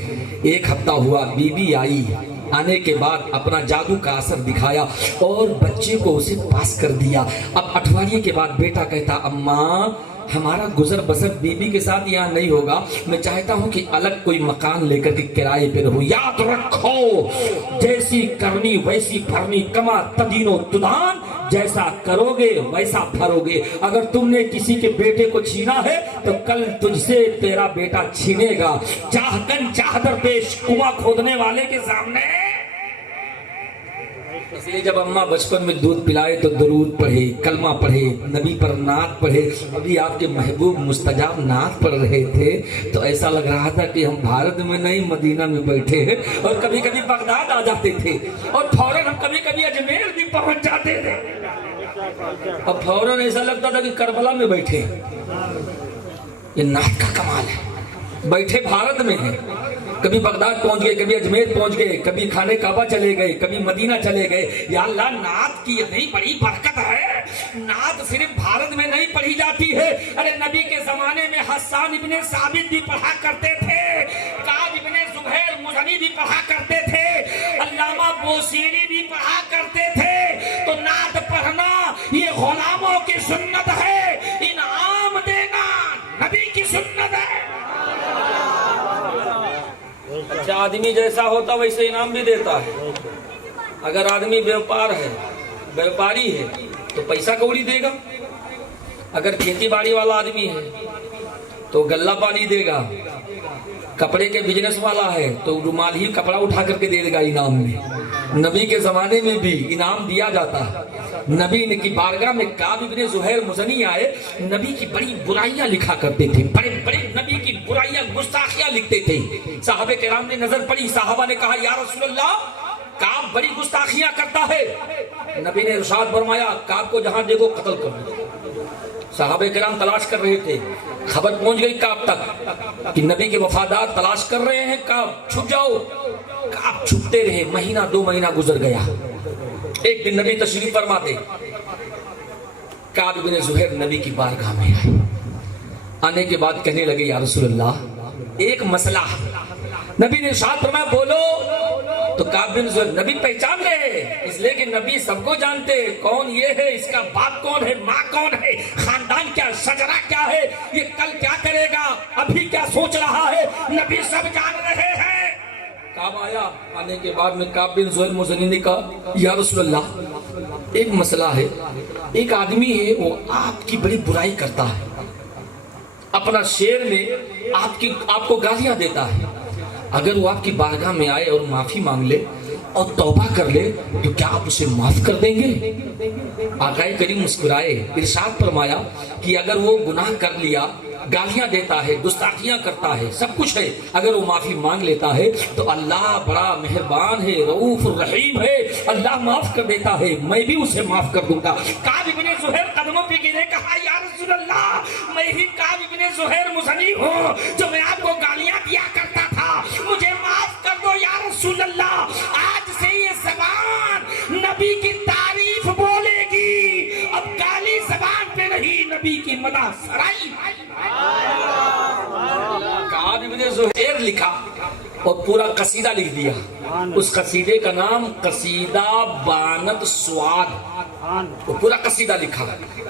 1 ہفتہ ہوا، بیوی آئی، آنے کے بعد اپنا جادو کا اثر دکھایا اور بچے کو اسے پاس کر دیا۔ اب اٹھواڑیے کے بعد بیٹا کہتا اماں ہمارا گزر بسر بیوی کے ساتھ یہاں نہیں ہوگا، میں چاہتا ہوں کہ الگ کوئی مکان لے کر کے کرائے پہ رہوں۔ یاد رکھو جیسی کرنی ویسی بھرنی، کما تدین و تدان، جیسا کرو گے ویسا بھرو گے۔ اگر تم نے کسی کے بیٹے کو چھینا ہے تو کل تجھ سے تیرا بیٹا چھینے گا۔ چاہ کن چاہ در پیش، کنواں کھودنے والے کے سامنے۔ اس لیے جب اماں بچپن میں دودھ پلائے تو درود پڑھے، کلمہ پڑھے، نبی پر نعت پڑھے۔ ابھی آپ کے محبوب مستجاب نعت پڑھ رہے تھے تو ایسا لگ رہا تھا کہ ہم بھارت میں نہیں مدینہ میں بیٹھے ہیں، اور کبھی کبھی بغداد آ جاتے تھے اور فوراً ہم کبھی کبھی اجمیر بھی پہنچ جاتے تھے، اور فوراً ایسا لگتا تھا کہ کربلا میں بیٹھے۔ یہ نعت کا کمال ہے، بیٹھے بھارت میں ہیں، کبھی بغداد پہنچ گئے، کبھی اجمیر پہنچ گئے، کبھی خانہ کعبہ چلے گئے، کبھی مدینہ چلے گئے۔ یا اللہ نعت کی اتنی بڑی برکت ہے، نعت صرف بھارت میں نہیں پڑھی جاتی ہے۔ ارے نبی کے زمانے میں حسان ابن ثابت بھی پڑھا کرتے تھے، کعب ابن زہیر مزنی بھی پڑھا کرتے تھے، علامہ بوصیری بھی پڑھا کرتے تھے۔ تو نعت پڑھنا یہ غلاموں کی سنت ہے، انعام دینا نبی کی سنت ہے۔ اچھا آدمی جیسا ہوتا ویسے انعام بھی دیتا ہے۔ اگر آدمی بیوپار ہے، بیوپاری ہے تو پیسہ کوڑی دے گا، اگر کھیتی باڑی والا آدمی ہے تو غلہ پانی دے گا، کپڑے کے بزنس والا ہے تو رومال ہی کپڑا اٹھا کر کے دے گا انعام میں۔ نبی کے زمانے میں بھی انعام دیا جاتا ہے۔ نبی نے کی بارگاہ میں کعب ابن زہیر مزنی آئے، نبی کی بڑی برائیاں لکھا کرتے تھے، بڑے بڑے نبی کی برائیاں گستاخیاں لکھتے تھے۔ صحابہ کرام نے نظر پڑی، صحابہ نے کہا یا رسول اللہ کعب بڑی گستاخیاں کرتا ہے۔ نبی نے ارشاد فرمایا کعب کو جہاں دیکھو قتل کر دو۔ صحابہ کرام تلاش کر رہے تھے، خبر پہنچ گئی کعب تک کہ نبی کے وفادار تلاش کر رہے ہیں، کعب چھپ جاؤ۔ کعب چھپتے رہے، مہینہ 2 مہینہ گزر گیا۔ ایک دن نبی تشریف فرماتے، کعب ابن زہیر نبی کی بارگاہ میں آئے، آنے کے بعد کہنے لگے یا رسول اللہ ایک مسئلہ۔ نبی نے ارشاد فرمایا بولو۔ تو کعب بن زہیر نبی پہچان گئے، اس لیے کہ نبی سب کو جانتے، کون یہ ہے، اس کا باپ کون ہے، ماں کون ہے، خاندان کیا، شجرہ کیا ہے، یہ کل کیا کرے گا، ابھی کیا سوچ رہا ہے، نبی سب جان رہے ہیں۔ کعب آیا، آنے کے بعد میں کعب بن زہیر مزنی نے کہا یا رسول اللہ ایک مسئلہ ہے، ایک آدمی ہے وہ آپ کی بڑی برائی کرتا ہے، اپنا شعر میں آپ کو گالیاں دیتا ہے، اگر وہ آپ کی بارگاہ میں آئے اور معافی مانگ لے اور توبہ کر لے تو کیا آپ اسے معاف کر دیں گے؟ آقا کریم مسکرائے، ارشاد فرمایا کہ اگر وہ گناہ کر لیا، گالیاں دیتا ہے، گستاخیاں کرتا ہے، سب کچھ ہے، اگر وہ معافی مانگ لیتا ہے تو اللہ بڑا مہربان ہے، رؤوف الرحیم ہے، اللہ معاف کر دیتا ہے، میں بھی اسے معاف کر دوں گا۔ کعب بن زہیر قدموں پہ گرے، کہا یا رسول اللہ، میں ہی کعب بن زہیر مذنب ہوں جو میں آپ کو گالیاں دیا کرتا تھا، مجھے معاف کر دو یا رسول اللہ۔ آج سے یہ زبان نبی کی تعریف بولے گی، اب گالی زبان پہ نہیں، نبی کی مدح سرائی۔ کعب بن زہیر لکھا اور پورا قصیدہ لکھ دیا، اس قصیدے کا نام قصیدہ بانت سواد، وہ پورا قصیدہ لکھا۔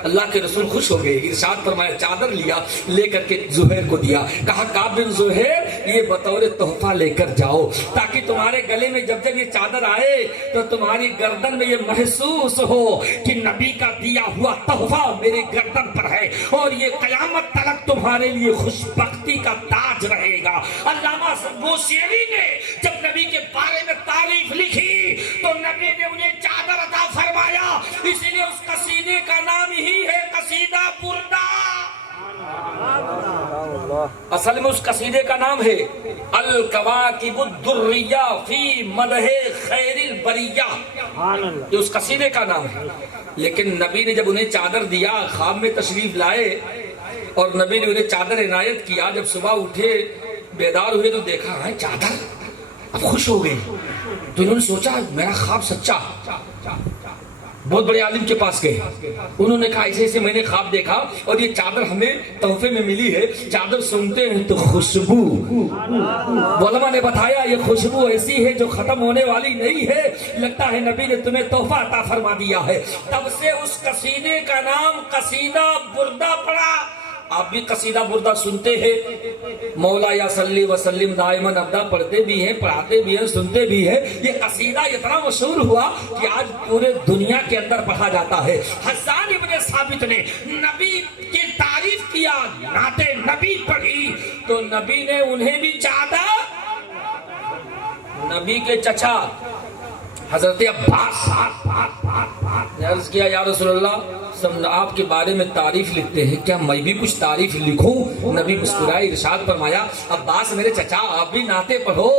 اللہ کے رسول خوش ہو گئے، ارشاد فرمایا، چادر لیا، لے کر کے زہیر کو دیا، کہا کعب بن زہیر یہ بطور تحفہ لے کر جاؤ، تاکہ تمہارے گلے میں جب جب یہ چادر آئے تو تمہاری گردن میں یہ محسوس ہو کہ نبی کا دیا ہوا تحفہ میرے گردن پر ہے، اور یہ قیامت تلک تمہارے لیے خوش بختی کا تاج رہے گا۔ علامہ بوسیری نے جب نبی کے بارے میں تعریف لکھی تو نبی نے انہیں چادر عطا فرمایا، اس لیے اس قصیدے کا نام ہی ہے قصیدہ بردہ۔ اصل میں اس قصیدے کا نام ہے الکواکب الدریہ فی مدح خیر البریہ، یہ اس قصیدے کا نام ہے۔ لیکن نبی نے جب انہیں چادر دیا، خواب میں تشریف لائے اور نبی نے انہیں چادر عنایت کیا، جب صبح اٹھے بیدار ہوئے تو دیکھا ہے چادر، اب خوش ہو گئے، تو انہوں نے سوچا میرا خواب سچا۔ بہت بڑے عالم کے پاس گئے، انہوں نے کہا ایسے ایسے میں نے خواب دیکھا اور یہ چادر ہمیں تحفے میں ملی ہے، چادر سنتے ہیں تو خوشبو، علماء نے بتایا یہ خوشبو ایسی ہے جو ختم ہونے والی نہیں ہے، لگتا ہے نبی نے تمہیں تحفہ عطا فرما دیا ہے۔ تب سے اس قصیدے کا نام قصیدہ بردہ پڑا۔ آپ بھی قصیدہ بردہ سنتے ہیں، مولا یا صلی وسلم دائماً ابدا پڑھتے بھی ہیں، پڑھاتے بھی ہیں، سنتے بھی ہیں۔ یہ قصیدہ اتنا مشہور ہوا کہ آج پورے دنیا کے اندر پڑھا جاتا ہے۔ حسان ابن ثابت نے نبی کی تعریف کیا، نعت نبی پڑھی تو نبی نے انہیں بھی چادر، نبی کے چچا حضرت عباس نے عرض کیا یا رسول اللہ آپ کے بارے میں تعریف لکھتے ہیں، کیا میں بھی کچھ تعریف لکھوں؟ نبی مسکرائے، ارشاد فرمایا عباس میرے چچا آپ بھی نعتیں پڑھو۔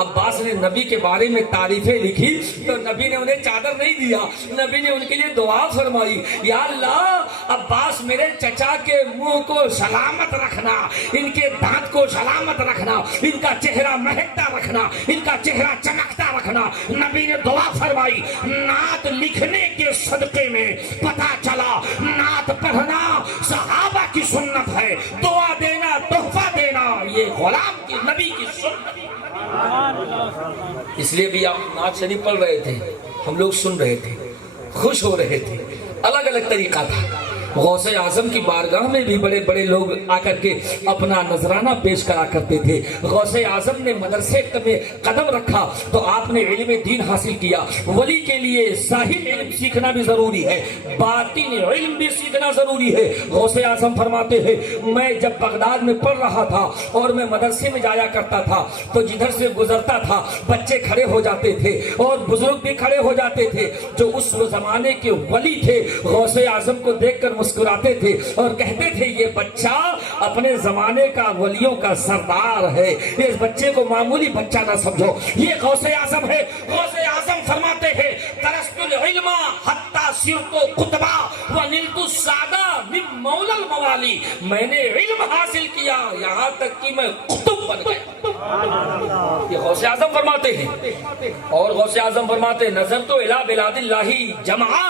عباس نے نبی کے بارے میں تعریفیں لکھی تو نبی نے انہیں چادر نہیں دیا، نبی نے ان کے لیے دعا فرمائی، یا اللہ عباس میرے چچا کے منہ کو سلامت رکھنا، ان کے دانت کو سلامت رکھنا، ان کا چہرہ مہکتا رکھنا، ان کا چہرہ چمکتا رکھنا۔ نبی نے دعا فرمائی۔ نعت لکھنے کے صدقے میں پتہ چلا نعت پڑھنا صحابہ کی سنت ہے، دعا دینا، تحفہ دینا یہ غلام کی نبی کی سنت۔ اس لیے بھی آپ نعت شریف پڑھ رہے تھے، ہم لوگ سن رہے تھے، خوش ہو رہے تھے، الگ الگ طریقہ تھا۔ غوث اعظم کی بارگاہ میں بھی بڑے بڑے لوگ آ کر کے اپنا نذرانہ پیش کرا کرتے تھے۔ غوث اعظم نے مدرسے میں قدم رکھا تو آپ نے علم دین حاصل کیا۔ ولی کے لیے ظاہر علم سیکھنا بھی ضروری ہے، باطن علم بھی سیکھنا ضروری ہے۔ غوث اعظم فرماتے ہیں میں جب بغداد میں پڑھ رہا تھا اور میں مدرسے میں جایا کرتا تھا تو جدھر سے گزرتا تھا بچے کھڑے ہو جاتے تھے اور بزرگ بھی کھڑے ہو جاتے تھے، جو اس زمانے کے ولی تھے غوث اعظم کو دیکھ کر مسکراتے تھے اور کہتے تھے یہ بچہ اپنے زمانے کا ولیوں کا سردار ہے، اس بچے کو معمولی بچہ نہ سمجھو، یہ غوث اعظم ہے۔ غوث اعظم فرماتے ہیں ترست العلم حتی صرت قطبہ ونلت السعادہ من مولا الموالی، میں نے علم حاصل کیا یہاں تک کہ میں قطب بن گیا، یہ غوث اعظم فرماتے ہیں۔ اور غوث اعظم فرماتے ہیں نظر تو الہ بلاد اللہ جمعہ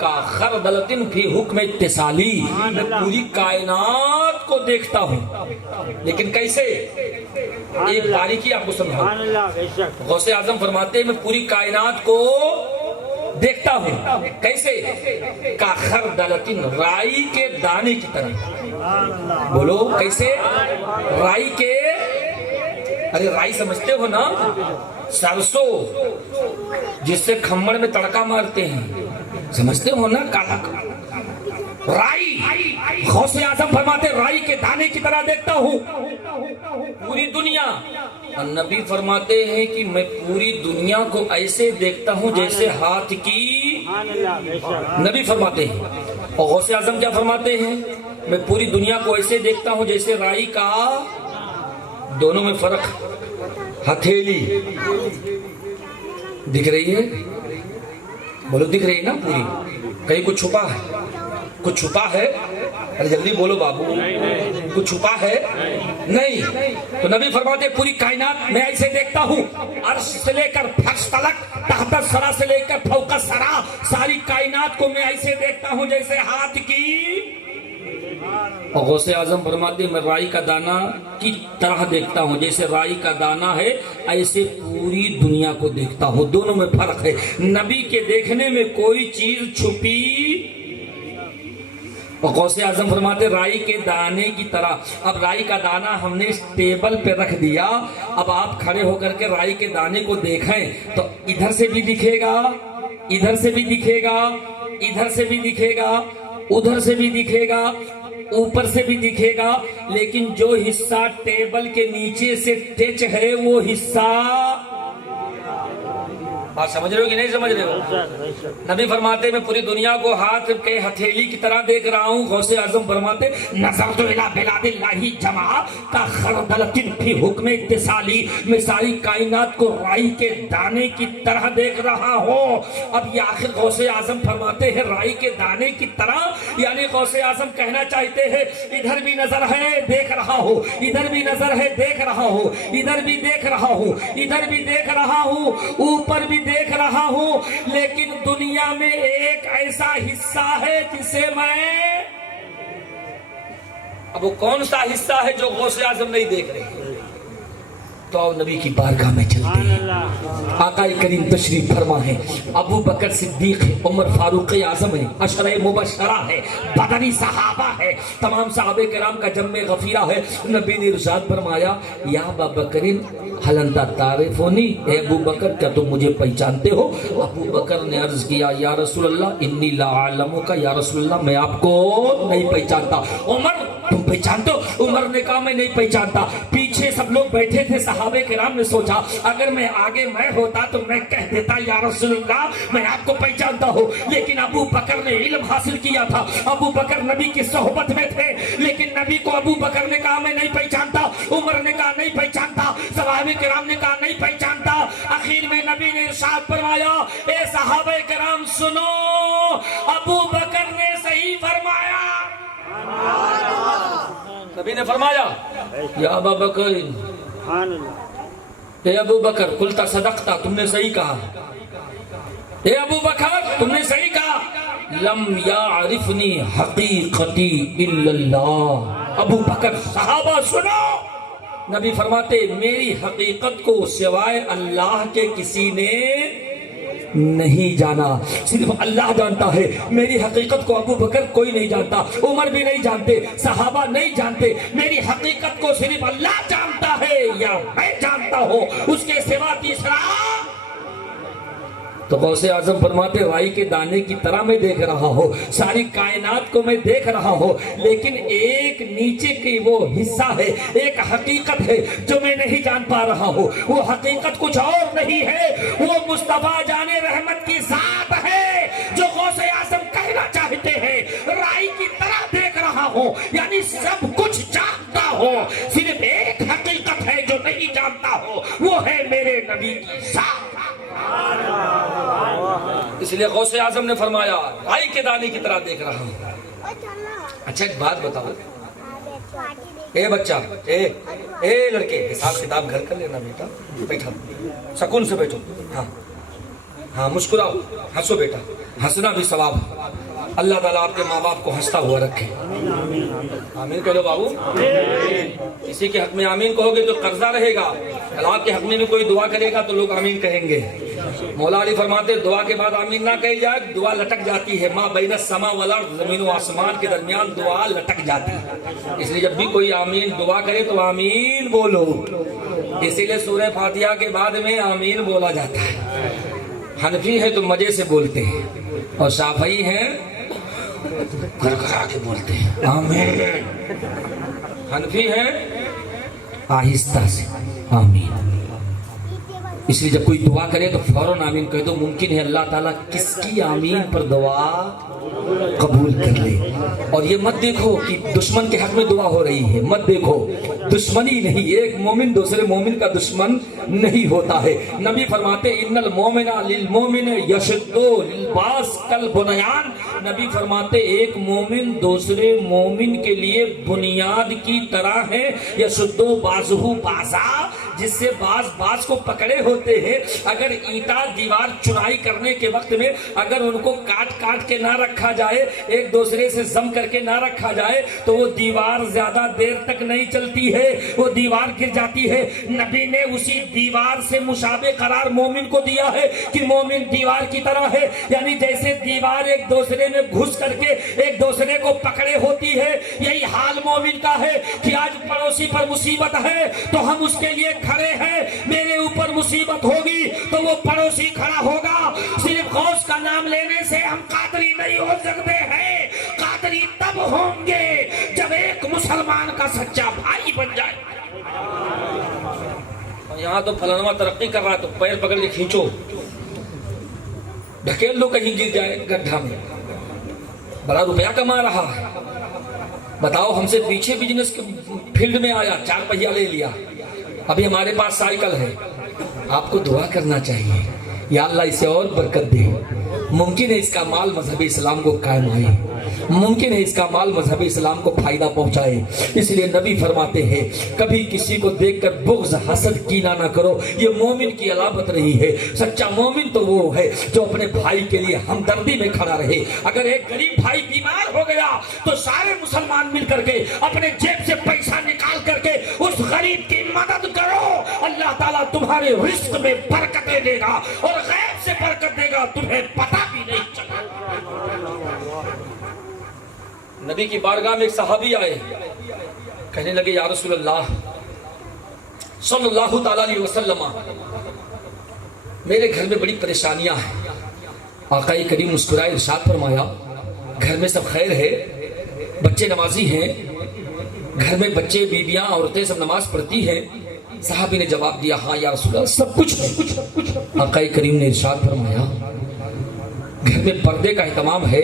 کا خردلۃ فی حکم اتصالی، میں پوری کائنات کو دیکھتا ہوں، لیکن کیسے؟ ایک باریکی آپ کو سمجھاؤں۔ غوث اعظم فرماتے ہیں میں پوری کائنات کو دیکھتا ہوں، کیسے؟ کا خردلۃ، رائی کے دانے کی طرح۔ بولو کیسے؟ رائی کے، ارے رائی سمجھتے ہو نا، سرسوں جس سے کھمڑ میں تڑکا مارتے ہیں، سمجھتے ہو نا، کالا رائی۔ غوث اعظم فرماتے رائی کے دانے کی طرح دیکھتا ہوں، پوری دنیا اور نبی فرماتے ہیں کہ میں پوری دنیا کو ایسے دیکھتا ہوں جیسے ہاتھ کی، نبی فرماتے ہیں۔ اور غوث اعظم کیا فرماتے ہیں؟ میں پوری دنیا کو ایسے دیکھتا ہوں جیسے رائی کا، دونوں میں فرق، ہتھیلی دکھ رہی ہے، بولو دکھ رہی ہے نا پوری، کہیں کچھ چھپا ہے؟ کچھ چھپا ہے؟ ارے جلدی بولو بابو، کچھ چھپا ہے؟ نہیں۔ تو نبی فرماتے ہیں پوری کائنات میں ایسے دیکھتا ہوں، عرش سے لے کر فرش تلک، تحت الثری سے لے کر فوق الثری، ساری کائنات کو میں ایسے دیکھتا ہوں جیسے ہاتھ کی۔ اور غوث اعظم فرماتے ہیں میں رائی کا دانہ کی طرح دیکھتا ہوں، جیسے رائی کا دانہ ہے ایسے پوری دنیا کو دیکھتا ہوں، دونوں میں فرق ہے۔ نبی کے دیکھنے میں کوئی چیز چھپی۔ اور غوث اعظم فرماتے رائی کے دانے کی طرح۔ اب رائی کا دانہ ہم نے اس ٹیبل پہ رکھ دیا، اب آپ کھڑے ہو کر کے رائی کے دانے کو دیکھیں تو ادھر سے بھی دکھے گا، ادھر سے بھی دکھے گا، ادھر سے بھی دکھے گا، ادھر سے بھی دکھے گا، اوپر سے بھی دکھے گا، لیکن جو حصہ ٹیبل کے نیچے سے ٹچ ہے وہ حصہ، بات سمجھ رہے ہو کہ نہیں سمجھ رہے ہو؟ نبی فرماتے میں پوری دنیا کو ہاتھ کے ہتھیلی کی طرح دیکھ رہا ہوں۔ غوث اعظم فرماتے نظرت الی بلاد اللہ جمع کا خردلۃ فی حکم اتصالی، میں ساری کائنات کو رائی کے دانے کی طرح دیکھ رہا ہوں۔ اب یہ آخر غوث اعظم فرماتے ہیں رائی کے دانے کی طرح، یعنی غوث اعظم کہنا چاہتے ہیں ادھر بھی نظر ہے دیکھ رہا ہوں، ادھر بھی نظر ہے دیکھ رہا ہوں، ادھر بھی دیکھ رہا ہوں، ادھر بھی دیکھ رہا ہوں، اوپر بھی دیکھ رہا ہوں، لیکن دنیا میں ایک ایسا حصہ ہے جسے میں، اب وہ کون سا حصہ ہے جو غوث اعظم نہیں دیکھ رہے؟ تو آؤ نبی کی بارگاہ میں چلتے ہیں۔ آقا کریم تشریف فرما ہے، ابو بکر صدیق ہے، عمر فاروق اعظم ہے، عشرہ مبشرہ ہے، بدری صحابہ ہے، تمام صحابہ کرام کا جمع غفیرہ ہے۔ نبی نے ارشاد فرمایا یا ابا بکر ہل انت تعرفونی، اے ابو بکر کیا تم مجھے پہچانتے ہو؟ ابو بکر نے عرض کیا یا رسول اللہ انی لا اعلمک، یا رسول اللہ میں آپ کو نہیں پہچانتا۔ عمر تم پہچانتے ہو؟ عمر نے کہا میں نہیں پہچانتا۔ پیچھے سب لوگ بیٹھے تھے، صحابہ کرام نے سوچا اگر میں آگے میں ہوتا تو میں کہہ دیتا یا رسول اللہ میں آپ کو پہچانتا ہوں، لیکن ابو بکر نے علم حاصل کیا تھا، ابو بکر نبی کی صحبت میں تھے، لیکن نبی کو ابو بکر نے کہا میں نہیں پہچانتا، عمر نے کہا نہیں پہچانتا، صحابہ کرام نے کہا نہیں پہچانتا۔ آخر میں نبی نے ارشاد فرمایا اے صحابہ کرام سنو، ابو بکر نے صحیح فرمایا۔ نبی نے فرمایا یا ابا بکر، اے ابو بکر قلت صدقتا، تم نے صحیح کہا، اے ابو بکر تم نے صحیح کہا، لم یعرفنی حقیقتی الا اللہ۔ ابو بکر صحابہ سنو، نبی فرماتے میری حقیقت کو سوائے اللہ کے کسی نے نہیں جانا، صرف اللہ جانتا ہے۔ میری حقیقت کو ابو بکر کوئی نہیں جانتا، عمر بھی نہیں جانتے، صحابہ نہیں جانتے، میری حقیقت کو صرف اللہ جانتا ہے یا میں جانتا ہوں، اس کے سوا تیسرا۔ تو غوث اعظم فرماتے رائی کے دانے کی طرح میں دیکھ رہا ہوں، ساری کائنات کو میں دیکھ رہا ہوں، لیکن ایک نیچے کی وہ حصہ ہے، ایک حقیقت ہے جو میں نہیں جان پا رہا ہوں۔ وہ حقیقت کچھ اور نہیں ہے، وہ مصطفیٰ جان رحمت کی ذات ہے جو غوث اعظم کہنا چاہتے ہیں رائی کی طرح دیکھ رہا ہوں، یعنی سب کچھ جانتا ہوں، صرف ایک حقیقت ہے جو نہیں جانتا ہوں، وہ ہے میرے نبی کی ذات۔ اس لیے غوث اعظم نے فرمایا رائی کے دانے کی طرح دیکھ رہا ہوں۔ اچھا ایک بات بتاؤ، اے بچہ، اے لڑکے، حساب کتاب گھر کر لینا بیٹا، بیٹھا سکون سے بیٹھو، ہاں مسکراؤ، ہنسو بیٹا، ہنسنا بھی ثواب۔ اللہ تعالیٰ آپ کے ماں باپ کو ہنستا ہوا رکھے، آمین کہہ لو بابو۔ کسی کے حق میں آمین کہو گے تو قرضہ رہے گا، کل آپ کے حق میں بھی کوئی دعا کرے گا تو لوگ آمین کہیں گے۔ مولا علی فرماتے دعا کے بعد آمین نہ کہی جائے دعا لٹک جاتی ہے، ماں بین السماء والارض، زمین و آسمان کے درمیان دعا لٹک جاتی ہے۔ اس لیے جب بھی کوئی آمین دعا کرے تو آمین بولو، اسی لیے سورہ فاتحہ کے بعد میں آمین بولا جاتا ہے۔ حنفی ہے تو مزے سے بولتے ہیں، اور شافعی ہیں گھر گھر کے بولتے ہیں آمین، حنفی ہے آہستہ سے، آمین۔ اس لیے جب کوئی دعا کرے تو فوراً آمین کہہ دو، ممکن ہے اللہ تعالیٰ کس کی آمین پر دعا قبول کر لے۔ اور یہ مت دیکھو کہ دشمن کے حق میں دعا ہو رہی ہے، مت دیکھو، دشمنی نہیں، ایک مومن دوسرے مومن کا دشمن نہیں ہوتا ہے۔ نبی فرماتے ان المومن للمومن یشد للباس کالبنیان، نبی فرماتے ایک مومن دوسرے مومن کے لیے بنیاد کی طرح ہے، یشد بعضہ بعضا، جس سے بعض کو پکڑے ہوتے ہیں۔ اگر اینٹا دیوار چنائی کرنے کے وقت میں اگر ان کو کاٹ کاٹ کے نہ رکھا جائے، ایک دوسرے سے ضم کر کے نہ رکھا جائے تو وہ دیوار زیادہ دیر تک نہیں چلتی ہے، وہ دیوار گر جاتی ہے۔ نبی نے اسی دیوار سے مشابہ قرار مومن کو دیا ہے کہ مومن دیوار کی طرح ہے، یعنی جیسے دیوار ایک دوسرے میں گھس کر کے ایک دوسرے کو پکڑے ہوتی ہے، یہی حال مومن کا ہے کہ آج پڑوسی پر مصیبت ہے تو ہم اس کے لیے کھڑے ہیں، میرے اوپر مصیبت ہوگی تو وہ پڑوسی کھڑا ہوگا۔ صرف غوث کا نام لینے سے ہم قادری نہیں ہو سکتے ہیں، قادری تب ہوں گے جب ایک مسلمان کا سچا بھائی بن جائے۔ یہاں تو فلانواں ترقی کر رہا ہے تو پیر پکڑ کے کھینچو، ڈھکیل لو کہیں گر جائے گڈھا میں، بڑا روپیہ کما رہا ہے، بتاؤ ہم سے پیچھے بزنس کے فیلڈ میں آیا، 4 پہیا لے لیا، ابھی ہمارے پاس سائیکل ہے۔ آپ کو دعا کرنا چاہیے یا اللہ اسے اور برکت دے، ممکن ہے اس کا مال مذہب اسلام کو قائم آئے، ممکن ہے اس کا مال مذہب اسلام کو فائدہ پہنچائے۔ اس لیے نبی فرماتے ہیں کبھی کسی کو دیکھ کر بغض حسد کینہ نہ کرو، یہ مومن کی علامت رہی ہے۔ سچا مومن تو وہ ہے جو اپنے بھائی کے لیے ہمدردی میں کھڑا رہے۔ اگر ایک غریب بھائی بیمار ہو گیا تو سارے مسلمان مل کر کے اپنے جیب سے پیسہ نکال کر کے اس غریب کی مدد کرو، اللہ تعالیٰ تمہارے رزق میں برکتیں دے گا اور غیب سے برکت دے گا، تمہیں پتہ بھی نہیں چلے۔ نبی کی بارگاہ میں ایک صحابی آئے، کہنے لگے یا رسول اللہ صلی اللہ تعالیٰ علیہ وسلم، میرے گھر میں بڑی پریشانیاں ہیں۔ آقا کریم مسکرائے ارشاد فرمایا گھر میں سب خیر ہے، بچے نمازی ہیں، گھر میں بچے بیویاں عورتیں سب نماز پڑھتی ہیں؟ صحابی نے جواب دیا ہاں یا رسول اللہ سب کچھ ہے۔ آقا کریم نے ارشاد فرمایا گھر میں پردے کا اہتمام ہے؟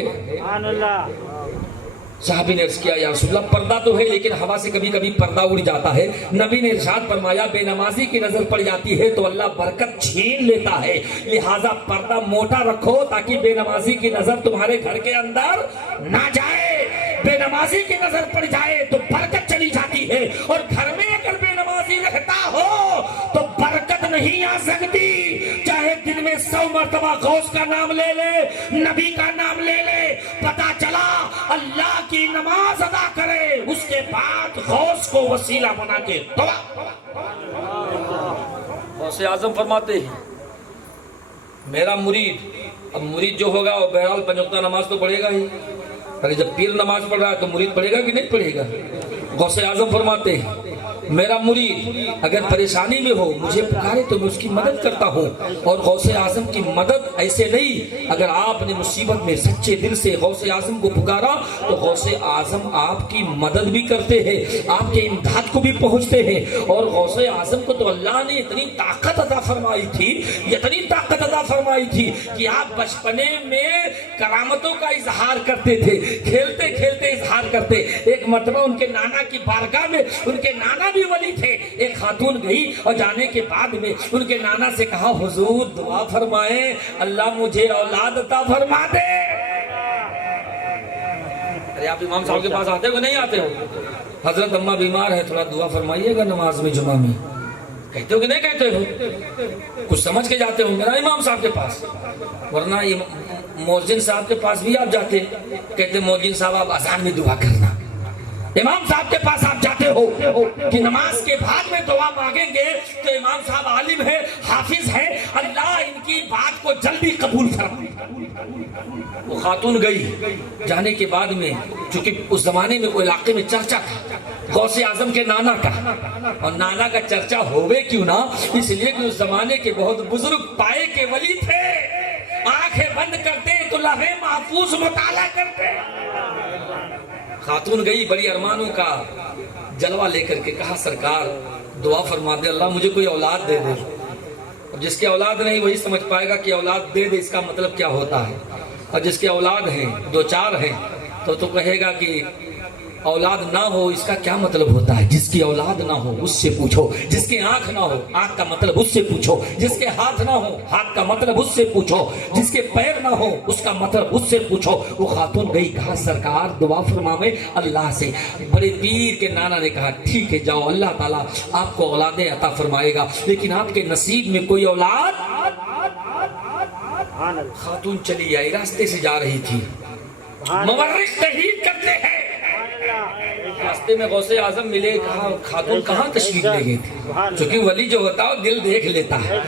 صحابی نے عرض کیا یا رسول اللہ پردہ تو ہے لیکن ہوا سے کبھی کبھی پردہ اڑ جاتا ہے۔ نبی نے ارشاد فرمایا بے نمازی کی نظر پڑ جاتی ہے تو اللہ برکت چھین لیتا ہے، لہٰذا پردہ موٹا رکھو تاکہ بے نمازی کی نظر تمہارے گھر کے اندر نہ جائے۔ بے نمازی کی نظر پڑ جائے تو برکت چلی جاتی ہے، اور گھر میں اگر بے نمازی رہتا ہو تو برکت نہیں آ سکتی۔ چاہے دن میں 100 مرتبہ غوث کا نام لے لے، نبی کا نام لے لے، پتا چلا اللہ کی نماز ادا کرے، اس کے بعد غوث کو وسیلہ بنا کے دعا۔ غوث اعظم فرماتے ہیں میرا مرید، اب مرید جو ہوگا وہ بہرحال 5 وقتہ نماز تو پڑھے گا ہی، ارے جب پیر نماز پڑھ رہا ہے تو مرید پڑھے گا کہ نہیں پڑھے گا؟ غوث اعظم فرماتے ہیں میرا مرید اگر پریشانی میں ہو مجھے پکارے تو میں اس کی مدد کرتا ہوں، اور غوث اعظم کی مدد ایسے نہیں، اگر آپ نے مصیبت میں سچے دل سے غوث اعظم کو پکارا تو غوث اعظم آپ کی مدد بھی کرتے ہیں، آپ کے امداد کو بھی پہنچتے ہیں۔ اور غوث اعظم کو تو اللہ نے اتنی طاقت عطا فرمائی تھی، اتنی طاقت عطا فرمائی تھی کہ آپ بچپنے میں کرامتوں کا اظہار کرتے تھے، کھیلتے کھیلتے اظہار کرتے۔ ایک مرتبہ ان کے نانا کی بارگاہ میں، ان کے نانا بھی ولی تھے، ایک خاتون گئی اور جانے کے بعد میں ان کے نانا سے کہا حضور دعا فرمائیں اللہ مجھے اولاد عطا فرما دے۔ ارے آپ امام صاحب کے پاس آتے ہو نہیں آتے ہو؟ حضرت اماں بیمار ہے تھوڑا دعا فرمائیے گا نماز میں جمعہ میں، کہتے ہو کہ نہیں کہتے ہو؟ کچھ سمجھ کے جاتے ہوں گے نا امام صاحب کے پاس، ورنہ مؤذن صاحب کے پاس بھی آپ جاتے، کہتے مؤذن صاحب آپ اذان میں دعا کرنا۔ امام صاحب کے پاس آپ جاتے ہو کہ نماز کے بعد میں دعا مانگیں گے تو امام صاحب عالم ہے، حافظ ہے، اللہ ان کی بات کو جلدی قبول فرمائے۔ وہ خاتون گئی، جانے کے بعد میں چونکہ اس زمانے میں وہ علاقے میں چرچا تھا غوث اعظم کے نانا کا، اور نانا کا چرچا ہوئے کیوں نہ، اس لیے کہ اس زمانے کے بہت بزرگ پائے کے ولی تھے، آنکھیں بند کرتے تو لوح محفوظ مطالعہ کرتے۔ خاتون گئی بڑی ارمانوں کا جلوہ لے کر کے کہا سرکار دعا فرما دے اللہ مجھے کوئی اولاد دے دے. اب جس کی اولاد نہیں وہی سمجھ پائے گا کہ اولاد دے دے اس کا مطلب کیا ہوتا ہے. اور جس کی اولاد ہیں 2-4 ہیں تو کہے گا کہ اولاد نہ ہو اس کا کیا مطلب ہوتا ہے. جس کی اولاد نہ ہو اس سے پوچھو. جس کی آنکھ نہ ہو آنکھ کا مطلب اس سے پوچھو. جس کے ہاتھ نہ ہو ہاتھ کا مطلب اس سے پوچھو. جس کے پیر نہ ہو اس کا مطلب اس سے پوچھو. وہ خاتون گئی کہا سرکار دعا فرماوے اللہ سے. بڑے پیر کے نانا نے کہا ٹھیک ہے جاؤ اللہ تعالیٰ آپ کو اولادیں عطا فرمائے گا لیکن آپ کے نصیب میں کوئی اولاد. خاتون چلی آئی راستے سے جا رہی تھی. مورخ تحقیق کرتے ہیں راستے میں غوث اعظم ملے. کہا خاتون کہاں تشریف لے گئی تھی. چونکہ ولی جو ہوتا ہے دل دیکھ لیتا ہے.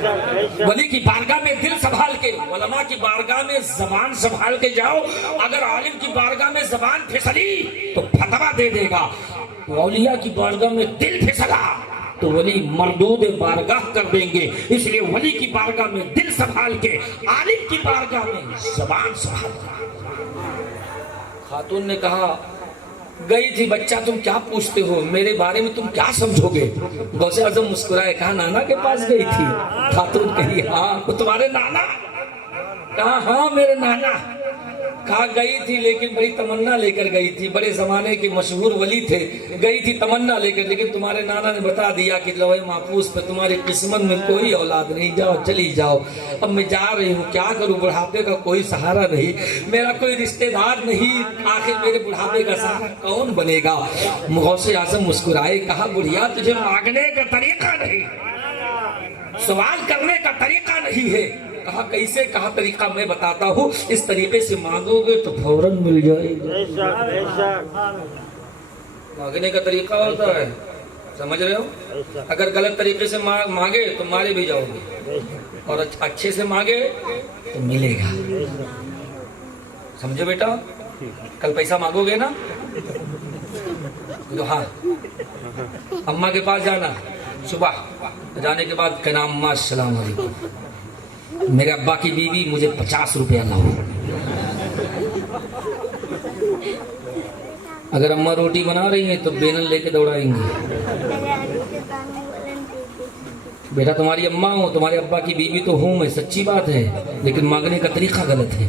ولی کی بارگاہ میں دل سنبھال کے, علماء کی بارگاہ میں زبان سنبھال کے جاؤ. اگر عالم کی بارگاہ میں زبان پھسلی تو فتویٰ دے دے گا. اولیاء کی بارگاہ میں دل پھسلا تو ولی مردود بارگاہ کر دیں گے. اس لیے ولی کی بارگاہ میں دل سنبھال کے, عالم کی بارگاہ میں زبان سنبھال کے. خاتون نے کہا گئی تھی بچہ تم کیا پوچھتے ہو میرے بارے میں تم کیا سمجھو گے. غوث اعظم مسکرائے کہا نانا کے پاس گئی تھی. خاتون کہی ہاں. وہ تمہارے نانا. کہا ہاں میرے نانا. کہا گئی تھی لیکن بڑی تمنا لے کر گئی تھی. بڑے زمانے کے مشہور ولی تھے. گئی تھی تمنا لے کر لیکن تمہارے نانا نے بتا دیا کہ لوح محفوظ پہ تمہاری قسمت میں کوئی اولاد نہیں. جاؤ چلی جاؤ. اب میں جا رہی ہوں کیا کروں. بڑھاپے کا کوئی سہارا نہیں. میرا کوئی رشتہ دار نہیں. آخر میرے بڑھاپے کا سہارا کون بنے گا. غوث اعظم مسکرائے کہا بڑھیا تجھے مانگنے کا طریقہ نہیں, سوال کرنے کا طریقہ نہیں ہے. کہا کیسے. کہا طریقہ میں بتاتا ہوں. اس طریقے سے مانگو گے تو فوراً مل جائے گا. مانگنے کا طریقہ ہوتا ہے سمجھ رہے ہو. اگر غلط طریقے سے مانگے تو مارے بھی جاؤ گے اور اچھے سے مانگے تو ملے گا. سمجھو بیٹا. کل پیسہ مانگو گے نا تو ہاں اماں کے پاس جانا. صبح جانے کے بعد کہنا اماں السلام علیکم میرے ابا کی بیوی مجھے 50 روپیہ لاؤ. اگر اماں روٹی بنا رہی ہیں تو بینل لے کے دوڑائیں گے. بیٹا تمہاری اماں ہوں تمہارے ابا کی بیوی تو ہوں میں, سچی بات ہے, لیکن مانگنے کا طریقہ غلط ہے.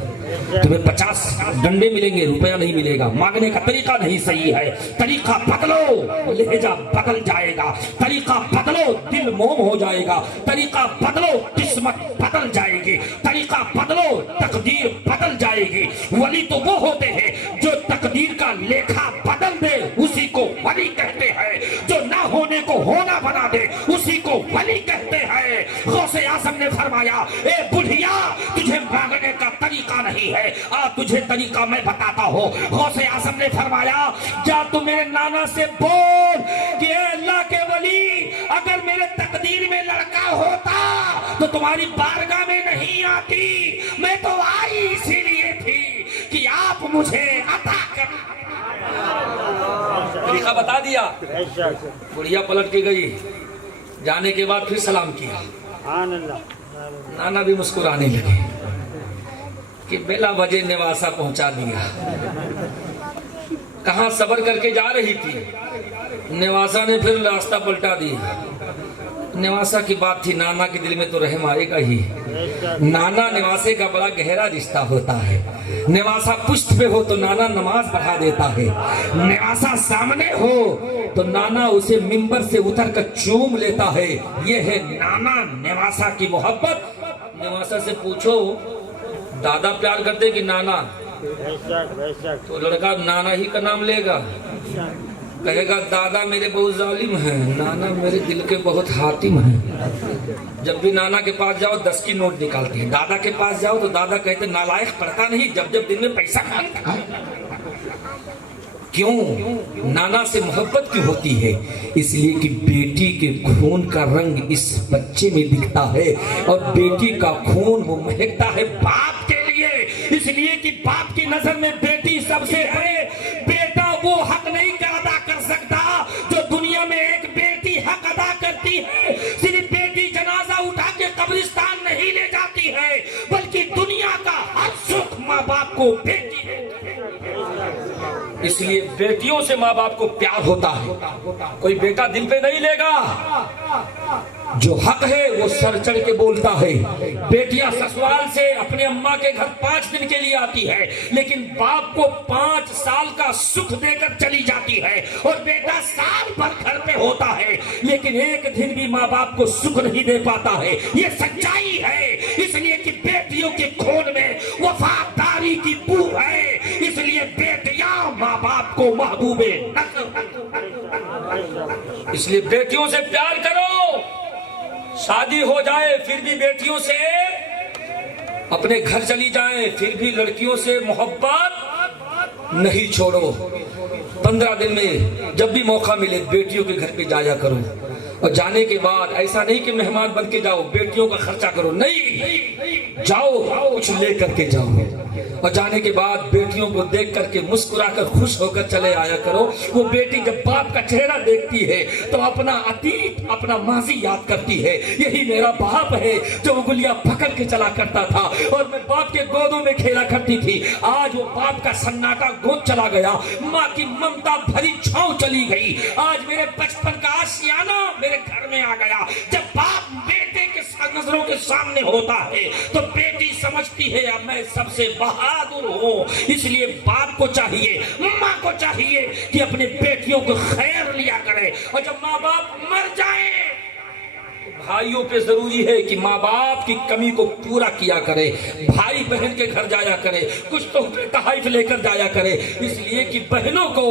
تمہیں 50 ڈنڈے ملیں گے روپیہ نہیں ملے گا. مانگنے کا طریقہ نہیں صحیح ہے. طریقہ بدلو لہجہ بدل جائے گا. طریقہ بدلو دل موم ہو جائے گا. طریقہ بدلو قسمت بدل جائے گی. طریقہ بدلو تقدیر بدل جائے گی. ولی تو وہ ہوتے ہیں جو تقدیر کا لیکھا بدل دے اسی کو ولی کہتے ہیں. جو نہ ہونے کو ہونا بنا دے اسی کو ولی کہتے ہیں. غوث اعظم نے فرمایا اے بڑھیا تجھے مانگنے کا طریقہ نہیں ہے, تجھے طریقہ میں بتاتا ہوں. غوث اعظم نے فرمایا جا تو میرے نانا سے بول کہ اے اللہ کے ولی اگر میرے تقدیر میں لڑکا ہوتا تو تمہاری بارگاہ میں نہیں آتی. میں تو آئی اسی لیے تھی کہ آپ مجھے عطا کر. طریقہ بتا دیا. بڑھیا پلٹ کے گئی. جانے کے بعد پھر سلام کیا. نانا بھی مسکرانے لگے کہ بلا وجہ نواسا پہنچا دیا. کہاں صبر کر کے جا رہی تھی. نواسا نے پھر راستہ پلٹا دیا. نواسا کی بات تھی. نانا کے دل میں تو رحم آئے گا ہی. نانا نواسے کا بڑا گہرا رشتہ ہوتا ہے. نواسا پشت پہ ہو تو نانا نماز پڑھا دیتا ہے. نواسا سامنے ہو تو نانا اسے ممبر سے اتر کر چوم لیتا ہے. یہ ہے نانا نواسا کی محبت. نواسا سے پوچھو دادا پیار کرتے کہ نانا, تو لڑکا نانا ہی کا نام لے گا. کہے گا دادا میرے بہت ظالم ہیں, نانا میرے دل کے بہت حاتم ہیں. جب بھی نانا کے پاس جاؤ 10 کی نوٹ نکالتے ہیں. دادا کے پاس جاؤ تو دادا کہتے نالائق پڑھتا نہیں, جب جب دن میں پیسہ مانگتا ہے. کیوں؟ نانا سے محبت کیوں ہوتی ہے؟ اس لیے کہ بیٹی کے خون کا رنگ اس بچے میں دکھتا ہے اور بیٹی کا خون وہ مہکتا ہے باپ کے لیے. اس لیے کہ باپ کی نظر میں بیٹی سب سے ہے. بیٹا وہ حق نہیں ادا کر سکتا جو دنیا میں ایک بیٹی حق ادا کرتی ہے. صرف بیٹی جنازہ اٹھا کے قبرستان نہیں لے جاتی ہے بلکہ دنیا کا ہر سکھ ماں باپ کو بیٹی ہے. اس لیے بیٹیوں سے ماں باپ کو پیار ہوتا ہے، کوئی بیٹا دل پہ نہیں لے گا، جو حق ہے وہ سر چڑھ کے بولتا ہے۔ بیٹیاں سسرال سے اپنے اماں کے گھر 5 دن کے لیے آتی ہے، لیکن باپ کو 5 سال کا سکھ دے کر چلی جاتی ہے، اور بیٹا سال بھر گھر پہ ہوتا ہے لیکن ایک دن بھی ماں باپ کو سکھ نہیں دے پاتا ہے۔ یہ سچائی ہے، اس لیے کہ بیٹیوں کے خون میں وفاداری کی بو ہے، اس لیے بیٹیاں ماں باپ کو محبوب نظر، اس لیے بیٹیوں سے پیار کرو۔ شادی ہو جائے پھر بھی بیٹیوں سے، اپنے گھر چلی جائیں پھر بھی لڑکیوں سے محبت نہیں چھوڑو۔ 15 دن میں جب بھی موقع ملے بیٹیوں کے گھر پہ جایا کرو، اور جانے کے بعد ایسا نہیں کہ مہمان بن کے جاؤ بیٹیوں کا خرچہ کرو، نہیں، جاؤ کچھ لے کر کے جاؤ، اور جانے کے بعد بیٹیوں کو دیکھ کر کے مسکرا کر خوش ہو کر چلے آیا کرو۔ وہ بیٹی جب باپ کا چہرہ دیکھتی ہے تو اپنا عتیق، اپنا ماضی یاد کرتی ہے، یہی میرا باپ ہے جو انگلیاں پکڑ کے چلا کرتا تھا اور میں باپ کے گودوں میں کھیلا کرتی تھی۔ آج وہ باپ کا سناٹا گود چلا گیا، ماں کی ممتا بھری چھاؤں چلی گئی، آج میرے بچپن کا آشیانہ میرے گھر میں آ گیا۔ جب باپ بیٹے کے نظروں کے سامنے ہوتا ہے تو بیٹی سمجھتی ہے اب میں سب سے بہادر ہوں، اس لیے باپ کو چاہیے، ماں کو چاہیے کہ اپنے بیٹیوں کو خیر لیا کرے، اور جب ماں باپ مر جائیں بھائیوں پہ ضروری ہے کہ ماں باپ کی کمی کو پورا کیا کرے، بھائی بہن کے گھر جایا کرے، کچھ تحفے تحائف لے کر جایا کرے، اس لیے کہ بہنوں کو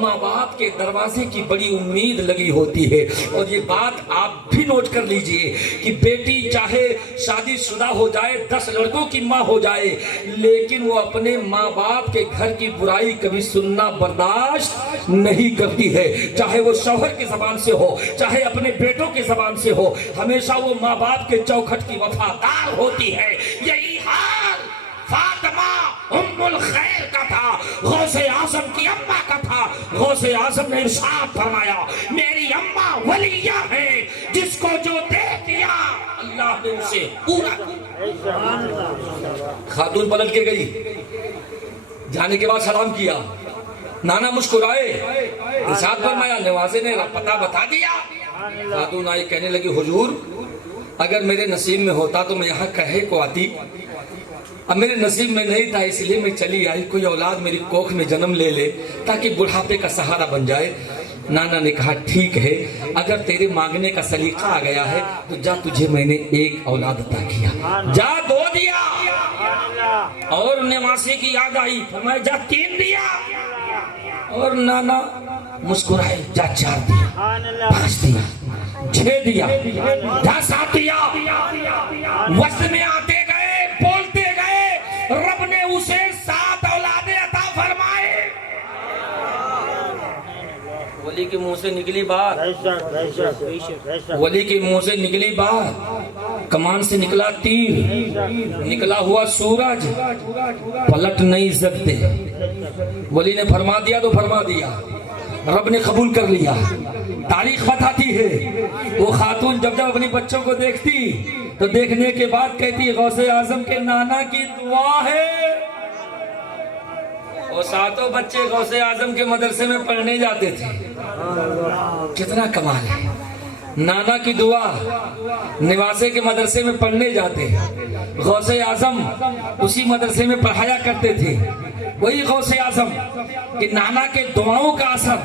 ماں باپ کے دروازے کی بڑی امید لگی ہوتی ہے۔ اور یہ بات آپ بھی نوٹ کر لیجئے کہ بیٹی چاہے شادی شدہ ہو جائے، 10 لڑکوں کی ماں ہو جائے، لیکن وہ اپنے ماں باپ کے گھر کی برائی کبھی سننا برداشت نہیں کرتی ہے، چاہے وہ شوہر کی زبان سے ہو، چاہے اپنے بیٹوں کی زبان سے ہو، ہمیشہ وہ ماں باپ کے چوکھٹ کی وفادار ہوتی ہے۔ یہی حال فاطمہ ام الخیر کا تھا، غوث اعظم کی اماں کا تھا۔ غوث اعظم نے ارشاد فرمایا میری اماں ولیہ ہے، جس کو جو دے دیا اللہ نے اسے پورا کیا۔ خاتون پلٹ کے گئی، جانے کے بعد سلام کیا، نانا مسکرائے، ارشاد فرمایا نوازے نے پتہ بتا دیا۔ خاتون آئی، کہنے لگی حضور اگر میرے نصیب میں ہوتا تو میں یہاں کہے کو آتی، اب میرے نصیب میں نہیں تھا اس لیے میں چلی آئی، کوئی اولاد میری کوکھ میں جنم لے لے تاکہ بڑھاپے کا سہارا بن جائے۔ نانا نے کہا ٹھیک ہے، اگر تیرے مانگنے کا سلیقہ آ گیا ہے تو جا، تجھے میں نے ایک اولاد عطا کیا، جا 2 دیا، اور نواسے کی یاد آئی فرمایا جا 3 دیا، اور نانا مسکرائے جا 4 دیا، 5 دیا، 6 دیا، جا 7 دیا۔ وزن میں آتے گئے، بولتے گئے، رب نے اسے 7 اولادیں عطا فرمائے۔ ولی کے منہ سے نکلی بات، ولی کے منہ سے نکلی بات، کمان سے نکلا تیر، نکلا ہوا سورج، پلٹ نہیں سکتے۔ ولی نے فرما دیا تو فرما دیا، رب نے قبول کر لیا۔ تاریخ بتاتی ہے وہ خاتون جب اپنی بچوں کو دیکھتی تو دیکھنے کے بعد کہتی غوث اعظم کے نانا کی دعا ہے۔ وہ 7 بچے غوث اعظم کے مدرسے میں پڑھنے جاتے تھے، کتنا کمال ہے، نانا کی دعا، نواسے کے مدرسے میں پڑھنے جاتے، غوث اعظم اسی مدرسے میں پڑھایا کرتے تھے۔ وہی غوث اعظم کہ نانا کے دعاؤں کا اثر،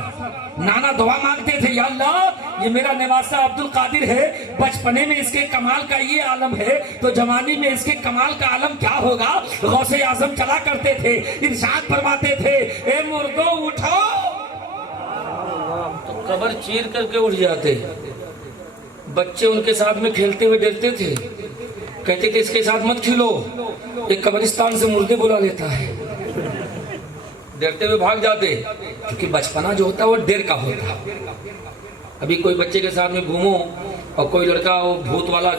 نانا دعا مانگتے تھے یا اللہ یہ میرا نواسہ عبد القادر ہے، بچپنے میں اس کے کمال کا یہ عالم ہے تو جوانی میں اس کے کمال کا عالم کیا ہوگا۔ غوث اعظم چلا کرتے تھے، ارشاد فرماتے تھے اے مردوں اٹھو، تو قبر چیر کر کے اٹھ جاتے۔ بچے ان کے ساتھ میں کھیلتے ہوئے ڈرتے تھے، کہتے تھے اس کے ساتھ مت کھیلو، ایک قبرستان سے مردے بلا لیتا ہے، ڈرتے ہوئے بھاگ جاتے، کیونکہ بچپنا جو ہوتا ہے وہ ڈر کا ہوتا ہے۔ ابھی کوئی بچے کے ساتھ میں گھومو اور کوئی لڑکا وہ بھوت والا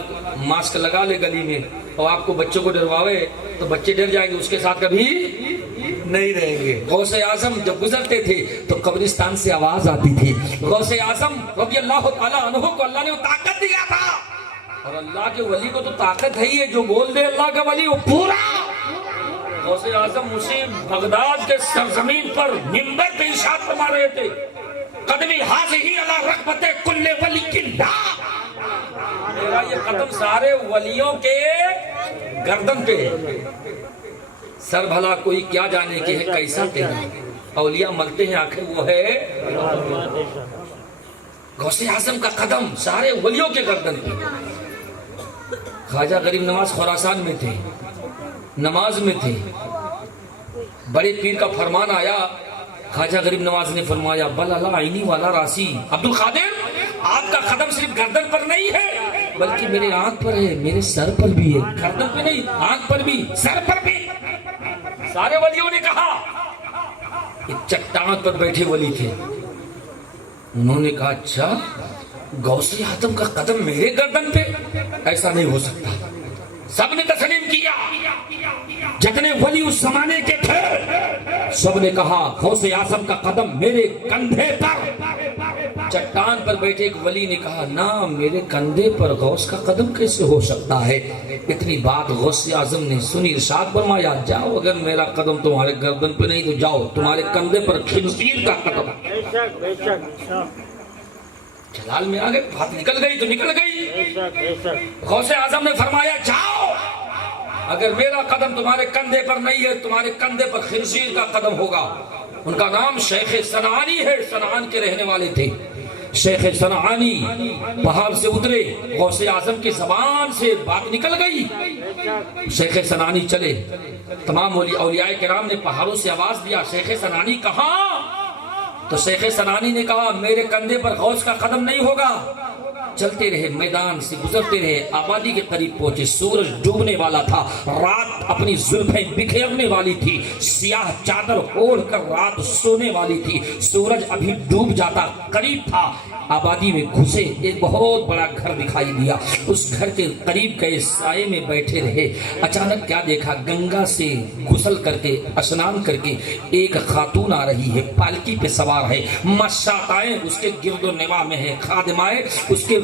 ماسک لگا لے گلی میں اور آپ کو بچوں کو ڈرواوے تو بچے ڈر جائیں گے، اس کے ساتھ کبھی نہیں رہیں گے۔ غوث اعظم جب گزرتے تھے تو قبرستان سے آواز آتی تھی۔ غوث اعظم رضی اللہ تعالیٰ عنہ کو اللہ نے وہ طاقت دیا تھا، اور اللہ کے ولی کو تو طاقت ہے ہی ہے، جو بول دے اللہ کا ولی وہ پورا غوث اعظم اسی بغداد کے سرزمین پر منبر پہ ارشاد فرما رہے تھے قدمی حاضی علی رغبت کل ولی اللہ، میرا یہ قدم سارے ولیوں کے گردن پہ ہے، سر بھلا کوئی کیا جانے کہ ہے کیسا تیرا، اولیاء ملتے ہیں آخر وہ ہے غوث اعظم کا قدم سارے ولیوں کے گردن پہ۔ خواجہ غریب نواز خراسان میں تھے، نماز میں تھے، بڑے پیر کا فرمان آیا، خواجہ غریب نواز نے فرمایا بل اللہ عینی والا راسی، عبد القادر آپ کا قدم صرف گردن پر نہیں ہے بلکہ میرے آنکھ پر ہے، میرے سر پر بھی ہے، گردن پہ نہیں، آنکھ پر بھی، سر پر بھی۔ سارے ولیوں نے کہا، ایک چٹان پر بیٹھے ولی تھے، انہوں نے کہا اچھا غوث اعظم کا قدم میرے گردن پہ، ایسا نہیں ہو سکتا۔ سب نے تسلیم کیا، جتنے ولی اس زمانے کے تھے سب نے کہا غوث اعظم کا قدم میرے کندھے پر۔ چٹان پر بیٹھے ایک ولی نے کہا نہ، میرے کندھے پر غوث کا قدم کیسے ہو سکتا ہے؟ اتنی بات غوث اعظم نے سنی، ارشاد فرمایا جاؤ، اگر میرا قدم تمہارے گردن پہ نہیں تو جاؤ تمہارے کندھے پر خنزیر کا قدم۔ جلال میں آگے بات نکل گئی تو نکل گئی۔ غوث اعظم نے فرمایا جاؤ، اگر میرا قدم تمہارے کندھے پر نہیں ہے تمہارے کندھے پر خنزیر کا قدم ہوگا۔ ان کا نام شیخ صنعانی ہے، صنعان کے رہنے والے تھے۔ شیخ صنعانی پہاڑ سے اترے، غوث اعظم کی زبان سے بات نکل گئی، شیخ صنعانی چلے، تمام اولیاء کرام نے پہاڑوں سے آواز دیا شیخ صنعانی کہاں؟ تو شیخ صنعانی نے کہا میرے کندھے پر غوث کا قدم نہیں ہوگا۔ چلتے رہے، میدان سے گزرتے رہے، آبادی کے قریب پہنچے، سورج ڈوبنے والا تھا، رات اپنی زلفیں بکھیرنے والی تھی، سیاہ چادر اوڑھ کر رات سونے والی تھی، سورج ابھی ڈوب جاتا قریب تھا۔ آبادی میں گھسے، ایک بہت بڑا گھر دکھائی دیا، اس گھر کے قریب گئے، سائے میں بیٹھے رہے۔ اچانک کیا دیکھا، گنگا سے غسل کر کے اسنان کر کے ایک خاتون آ رہی ہے، پالکی پہ سوار ہے، مشاطائیں اس کے گرد و نواح میں ہیں، خادمائیں اس کے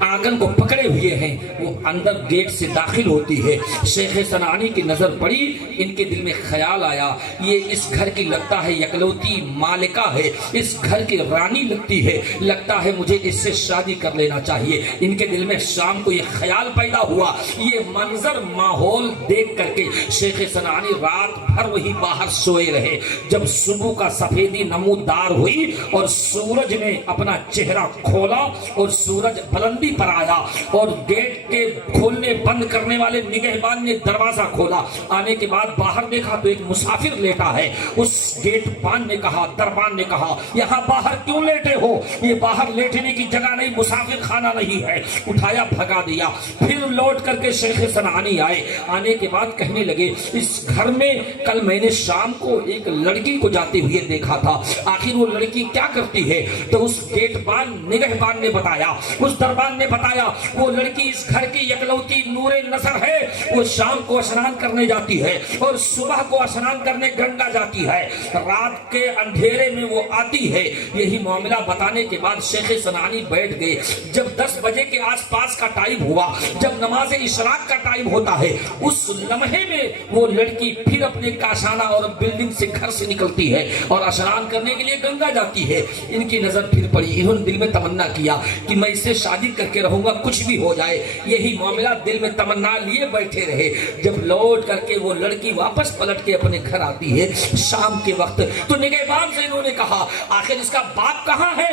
آنگن کو پکڑے ہوئے ہیں، وہ اندر گیٹ سے داخل ہوتی ہے۔ شیخ صنعانی کی نظر پڑی، ان کے دل میں خیال آیا یہ اس گھر کی لگتا ہے یکلوتی مالکہ ہے، اس گھر کی رانی لگتی ہے، لگتا ہے مجھے اس سے شادی کر لینا چاہیے۔ ان کے دل میں شام کو یہ خیال پیدا ہوا۔ یہ منظر ماحول دیکھ کر کے شیخ صنعانی رات بھر وہی باہر سوئے رہے۔ جب صبح کا سفیدی نمودار ہوئی اور سورج نے اپنا چہرہ کھولا اور سورج بلندی پر آیا اور گیٹ کے کھولنے بند کرنے والے نگہبان نے دروازہ کھولا، آنے کے بعد باہر دیکھا تو ایک مسافر لیٹا ہے۔ اس گیٹ بان نے کہا، دربان نے کہا یہاں باہر کیوں لیٹے ہو؟ یہ باہر لیٹنے کی جگہ نہیں، مسافر خانہ نہیں ہے۔ اٹھایا، بھگا دیا۔ پھر لوٹ کر کے شیخ صنعانی آئے، آنے کے بعد کہنے لگے اس گھر میں کل میں نے شام کو ایک لڑکی کو جاتے ہوئے دیکھا تھا، آخر وہ لڑکی کیا کرتی ہے؟ تو اس گیٹ بان نگہبان نے بتایا، اس دربان نے بتایا وہ لڑکی اس گھر کی یکلوتی نور نظر ہے، وہ شام کو اسنان کرنے جاتی ہے اور صبح کو اسنان کرنے گنگا جاتی ہے، رات کے اندھیرے میں وہ آتی ہے۔ یہی معاملہ بتانے کے بعد شیخ صنعانی بیٹھ گئے۔ جب 10 بجے کے آس پاس کا ٹائم ہوا، جب نماز اشراق کا ٹائم ہوتا ہے، اس لمحے میں وہ لڑکی پھر اپنے کاشانہ اور بلڈنگ سے گھر سے نکلتی ہے اور اسنان کرنے کے لیے گنگا جاتی ہے۔ ان کی نظر پھر پڑی، انہوں نے دل میں تمنا کیا کہ میں اس سے شادی کر کے رہوں گا، کچھ بھی ہو جائے۔ یہی معاملہ دل میں تمنا لیے بیٹھے رہے۔ جب لوٹ کر کے وہ لڑکی واپس پلٹ کے اپنے گھر آتی ہے شام کے وقت، تو نگہبان سے انہوں نے کہا آخر اس کا باپ کہاں ہے؟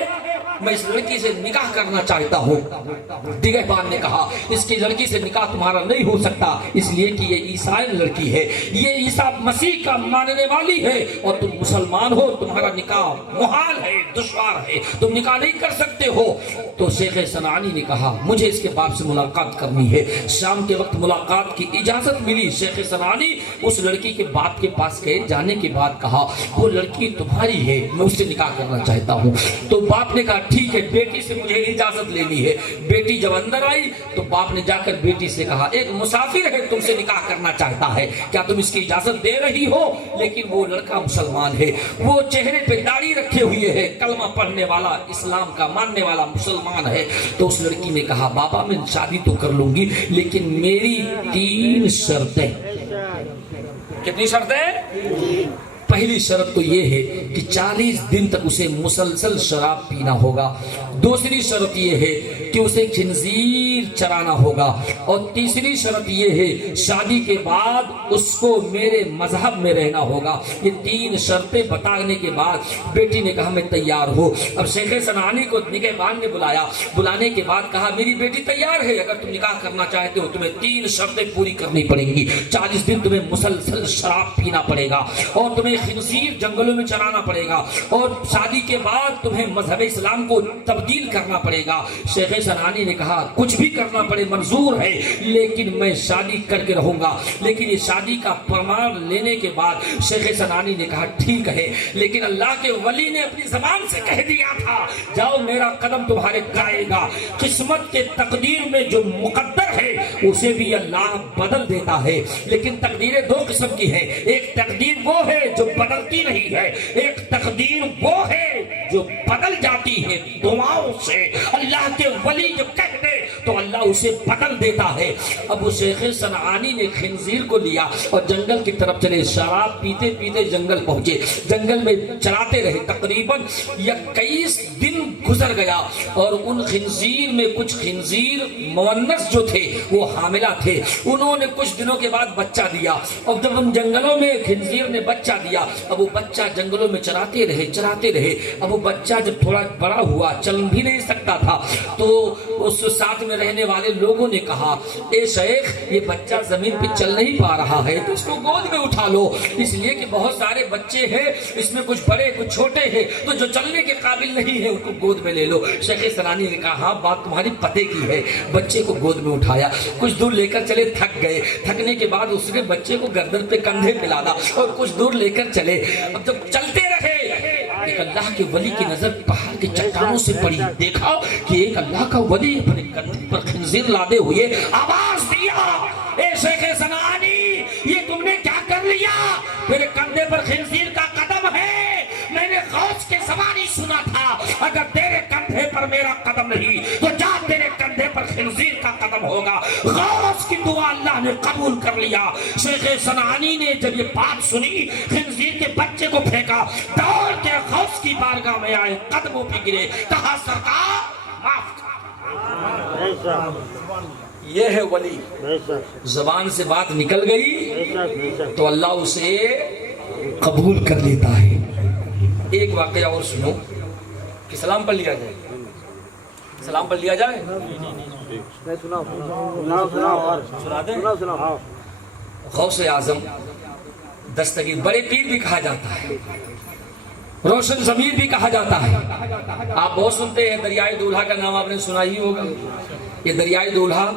میں اس لڑکی سے نکاح کرنا چاہتا ہوں۔ نگہبان نے کہا اس کی لڑکی سے نکاح تمہارا نہیں ہو سکتا، اس لیے کہ یہ عیسائی لڑکی ہے، یہ عیسیٰ مسیح کا ماننے والی ہے اور تم مسلمان ہو، تمہارا نکاح محال ہے، دشوار ہے، تم نکاح نہیں کر سکتے ہو۔ تو شیخ صنعانی نے کہا مجھے اس کے باپ سے ملاقات کرنی ہے۔ شام کے وقت ملاقات کی اجازت ملی۔ شیخ صنعانی اس لڑکی کے باپ کے پاس گئے، جانے کے بعد کہا وہ لڑکی تمہاری ہے، میں اس سے نکاح کرنا چاہتا ہوں۔ تو باپ نے کہا ٹھیک ہے، بیٹی سے مجھے اجازت لینی ہے۔ بیٹی جب اندر آئی تو باپ نے جا کر بیٹی سے کہا ایک مسافر ہے تم سے نکاح کرنا چاہتا ہے، کیا تم اس کی اجازت دے رہی ہو؟ لیکن وہ لڑکا مسلمان ہے، وہ چہرے پہ داڑھی رکھے ہوئے ہے، کلمہ پڑھنے والا، اسلام کا ماننے والا مسلمان ہے۔ تو اس لڑکی نے کہا بابا میں شادی تو کر لوں گی لیکن میری 3 شرطیں۔ کتنی شرطیں؟ پہلی شرط تو یہ ہے کہ 40 دن تک اسے مسلسل شراب پینا ہوگا۔ دوسری شرط یہ ہے کہ اسے خنزیر چرانا ہوگا، اور تیسری شرط یہ ہے شادی کے بعد اس کو میرے مذہب میں رہنا ہوگا۔ یہ 3 شرطیں بتانے کے بعد بیٹی نے کہا میں تیار ہوں۔ اب شیخ سنعانی کو نگہبان نے بلایا، بلانے کے بعد کہا میری بیٹی تیار ہے، اگر تم نکاح کرنا چاہتے ہو تمہیں 3 شرطیں پوری کرنی پڑیں گی۔ 40 دن تمہیں مسلسل شراب پینا پڑے گا، اور تمہیں خنزیر جنگلوں میں چرانا پڑے گا، اور شادی کے بعد تمہیں مذہب اسلام کو تبدیل کرنا پڑے گا۔ شیخ سنعانی نے کہا کچھ بھی کرنا پڑے منظور ہے، لیکن میں شادی کر کے رہوں گا۔ لیکن یہ شادی کا پرمان لینے کے بعد شیخ سنعانی نے کہا ٹھیک ہے، لیکن اللہ کے ولی نے اپنی زبان سے کہہ دیا تھا جاؤ میرا قدم تمہارے گائے گا۔ قسمت کے تقدیر میں جو مقدر ہے اسے بھی اللہ بدل دیتا ہے، لیکن تقدیریں 2 قسم کی ہیں۔ ایک تقدیر وہ ہے جو بدلتی نہیں ہے، ایک تقدیر وہ ہے جو بدل جاتی ہے دعاؤں سے۔ اللہ کے ولی جو کہہ دے تو اللہ اسے بدل دیتا ہے۔ اب وہ شیخ سنعانی نے خنزیر کو لیا اور جنگل کی طرف چلے، شراب پیتے پیتے جنگل پہنچے، جنگل میں چلاتے رہے، تقریباً 21 دن گزر گیا، اور ان خنزیر میں کچھ خنزیر مونس جو تھے وہ حاملہ تھے، انہوں نے کچھ دنوں کے بعد بچہ دیا۔ اور جب ان جنگلوں میں خنزیر نے بچہ دیا، اب وہ بچہ جنگلوں میں چراتے رہے۔ اب وہ بچہ جب تھوڑا بڑا ہوا، چل بھی نہیں سکتا تھا، تو اس ساتھ میں رہنے والے لوگوں نے کہا اے شیخ یہ بچہ زمین پہ چل نہیں پا رہا ہے تو اس کو گود میں اٹھا لو، اس لیے کہ بہت سارے بچے ہیں، اس میں کچھ بڑے کچھ چھوٹے ہیں، تو جو چلنے کے قابل نہیں ہے ان کو گود میں لے لو۔ شیخ سنعانی نے کہا ہاں بات تمہاری پتے کی ہے۔ بچے کو گود میں اٹھایا، کچھ دور لے کر چلے، تھک گئے، تھکنے کے بعد اس نے بچے کو گردن پہ کندھے پہ لادا اور کچھ دور لے کر چلے۔ اب جب چلتے رہے ایک اللہ کے ولی کی نظر پہاڑ کے چٹانوں سے پڑی، دیکھا کہ ایک اللہ کا ولی اپنے کندھے پر خنزیر لادے ہوئے آواز دیا اے شیخ سنعانی یہ تم نے کیا کر لیا؟ میرے کندھے پر خنزیر کا قدم ہے، میں نے غوث کے زمانی سنا تھا اگر تیرے کندھے پر میرا قدم نہیں تو جا تیرے کندھے پر خنزیر کا قدم ہوگا۔ غوث کی دعا اللہ نے قبول کر لیا۔ شیخ سنعانی نے جب یہ بات سنی خنزیر کے بچے کو پھینکا، دوڑ کے غوث کی بارگاہ میں آئے، قدموں پہ گرے، کہا سرکار معاف کر۔ یہ ہے ولی، زبان سے بات نکل گئی تو اللہ اسے قبول کر لیتا ہے۔ ایک واقعہ اور سنو کہ سلام پڑھ لیا جائے، سلام پڑھ لیا جائے، سنا دیں۔ غوث اعظم دستگیر، بڑے پیر بھی کہا جاتا ہے، روشن ضمیر بھی کہا جاتا ہے۔ آپ بہت سنتے ہیں، دریائے دولہا کا نام آپ نے سنا ہی ہوگا۔ یہ دریائے دولہا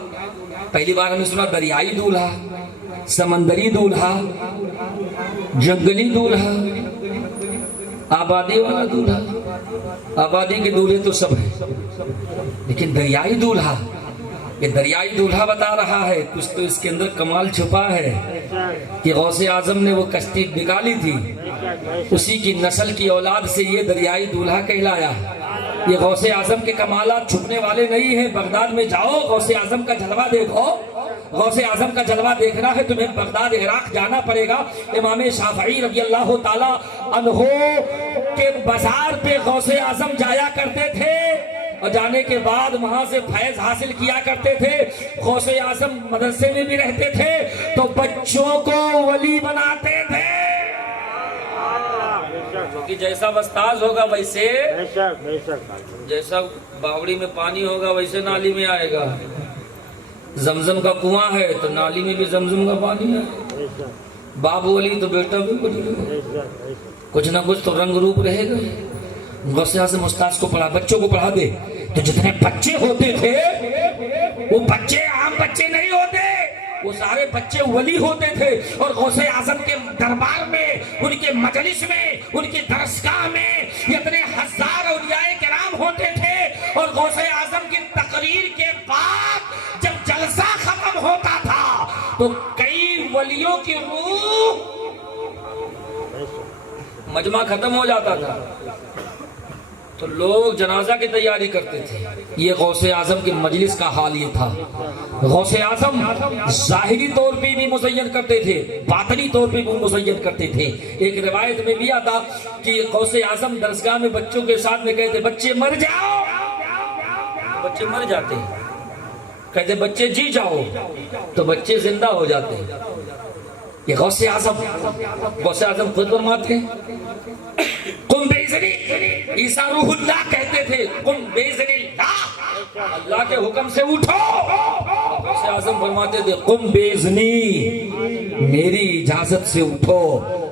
پہلی بار ہم نے سنا، دریائی دولہا، سمندری دولہا، جنگلی دولہا، آبادی والا دولہا۔ آبادی کے دولہے تو سب ہیں، لیکن دریائی دولہا، یہ دریائی دولہا بتا رہا ہے کچھ تو اس کے اندر کمال چھپا ہے کہ غوث اعظم نے وہ کشتی نکالی تھی، اسی کی نسل کی اولاد سے یہ دریائی دولہا کہلایا۔ یہ غوث اعظم کے کمالات چھپنے والے نہیں ہیں۔ بغداد میں جاؤ، غوث اعظم کا جلوہ دیکھو۔ غوث اعظم کا جلوہ دیکھنا ہے تمہیں بغداد عراق جانا پڑے گا۔ امام شافعی رضی اللہ تعالی عنہ کے بازار پہ غوث اعظم جایا کرتے تھے، اور جانے کے بعد وہاں سے فیض حاصل کیا کرتے تھے۔ غوث اعظم مدرسے میں بھی رہتے تھے تو بچوں کو ولی بناتے تھے، کیونکہ جیسا استاذ ہوگا ویسے، جیسا باوڑی میں پانی ہوگا ویسے نالی میں آئے گا۔ زمزم کا کنواں ہے تو نالی میں بھی زمزم کا پانی ہے۔ باپ ولی تو بیٹا بھی کچھ نہ کچھ تو رنگ روپ رہے گا۔ غوث اعظم استاذ کو پڑھا، بچوں کو پڑھا دے تو جتنے بچے ہوتے تھے وہ بچے عام بچے نہیں ہوتے، وہ سارے بچے ولی ہوتے تھے۔ اور غوث اعظم کے دربار میں، ان کے مجلس میں، ان کی درسگاہ میں اتنے ہزار اولیاء کرام ہوتے تھے۔ اور غوث اعظم کی تقریر کے بعد جب جلسہ ختم ہوتا تھا تو کئی ولیوں کی روح، مجمع ختم ہو جاتا تھا تو لوگ جنازہ کی تیاری کرتے تھے. یہ غوث اعظم کے مجلس کا حال یہ تھا. غوث اعظم ظاہری طور پہ بھی مزین کرتے تھے, باطنی طور پہ بھی مزین کرتے تھے. ایک روایت میں بھی آتا کہ غوث اعظم درسگاہ میں بچوں کے ساتھ میں کہتے بچے مر جاؤ, بچے مر جاتے ہیں. کہتے بچے جی جاؤ, تو بچے زندہ ہو جاتے ہیں. یہ غوث اعظم خود فرماتے ہیں قم باذن عیسیٰ روح اللہ کہتے تھے, قم باذن اللہ, اللہ کے حکم سے اٹھو. غوث اعظم فرماتے تھے قم باذنی, میری اجازت سے اٹھو.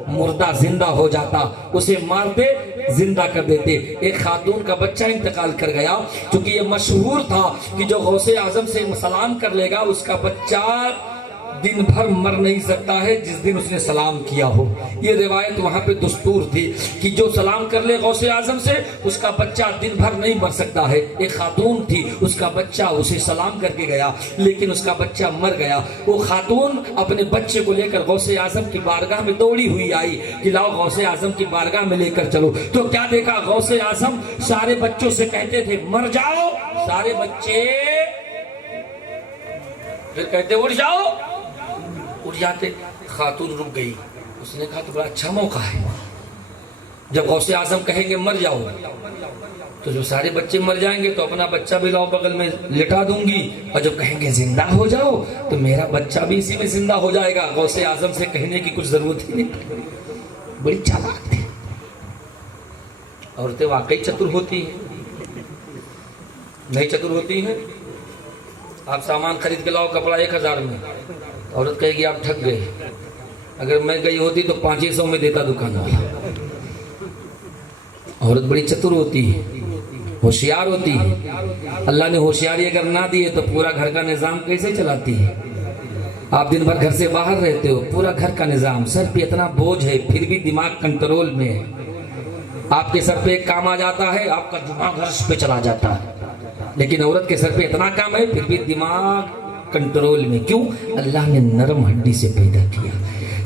مردہ زندہ ہو جاتا, اسے مارتے زندہ کر دیتے. ایک خاتون کا بچہ انتقال کر گیا, چونکہ یہ مشہور تھا کہ جو غوث اعظم سے سلام کر لے گا اس کا بچہ دن بھر مر نہیں سکتا ہے جس دن اس نے سلام کیا ہو. یہ روایت وہاں پہ دستور تھی کہ جو سلام کر لے غوث اعظم سے اس کا بچہ دن بھر نہیں مر سکتا ہے. ایک خاتون تھی, اس کا بچہ اسے سلام کر کے گیا لیکن اس کا بچہ مر گیا. وہ خاتون اپنے بچے کو لے کر غوث اعظم کی بارگاہ میں دوڑی ہوئی آئی کہ لاؤ غوث اعظم کی بارگاہ میں لے کر چلو. تو کیا دیکھا, غوث اعظم سارے بچوں سے کہتے تھے مر جاؤ, سارے بچے پھر کہتے اٹھ جاؤ, اٹھ جاتے. خاتون رک گئی, اس نے کہا تو بڑا اچھا موقع ہے, جب غوث اعظم کہیں گے مر جاؤ تو جو سارے بچے مر جائیں گے تو اپنا بچہ بھی لاؤ بغل میں لٹا دوں گی, اور جب کہیں گے زندہ ہو جاؤ تو میرا بچہ بھی اسی میں زندہ ہو جائے گا. غوث اعظم سے کہنے کی کچھ ضرورت ہی نہیں. بڑی چالاک تھی. عورتیں واقعی چتر ہوتی ہیں, نہیں چتر ہوتی ہیں. آپ سامان خرید کے لاؤ کپڑا 1000 میں, عورت کہے گی آپ ٹھگ گئے, اگر میں گئی ہوتی تو 500 میں دیتا دکان والا. عورت بڑی چتر ہوتی ہے, ہوشیار ہوتی ہے. اللہ نے ہوشیاری اگر نہ دی ہے تو پورا گھر کا نظام کیسے چلاتی ہے. آپ دن بھر گھر سے باہر رہتے ہو, پورا گھر کا نظام سر پہ اتنا بوجھ ہے, پھر بھی دماغ کنٹرول میں ہے. آپ کے سر پہ ایک کام آ جاتا ہے, آپ کا دماغ گھر پہ چلا جاتا ہے. لیکن عورت کے سر پہ اتنا کام ہے پھر بھی دماغ کنٹرول میں. کیوں؟ اللہ نے نرم ہڈی سے پیدا کیا,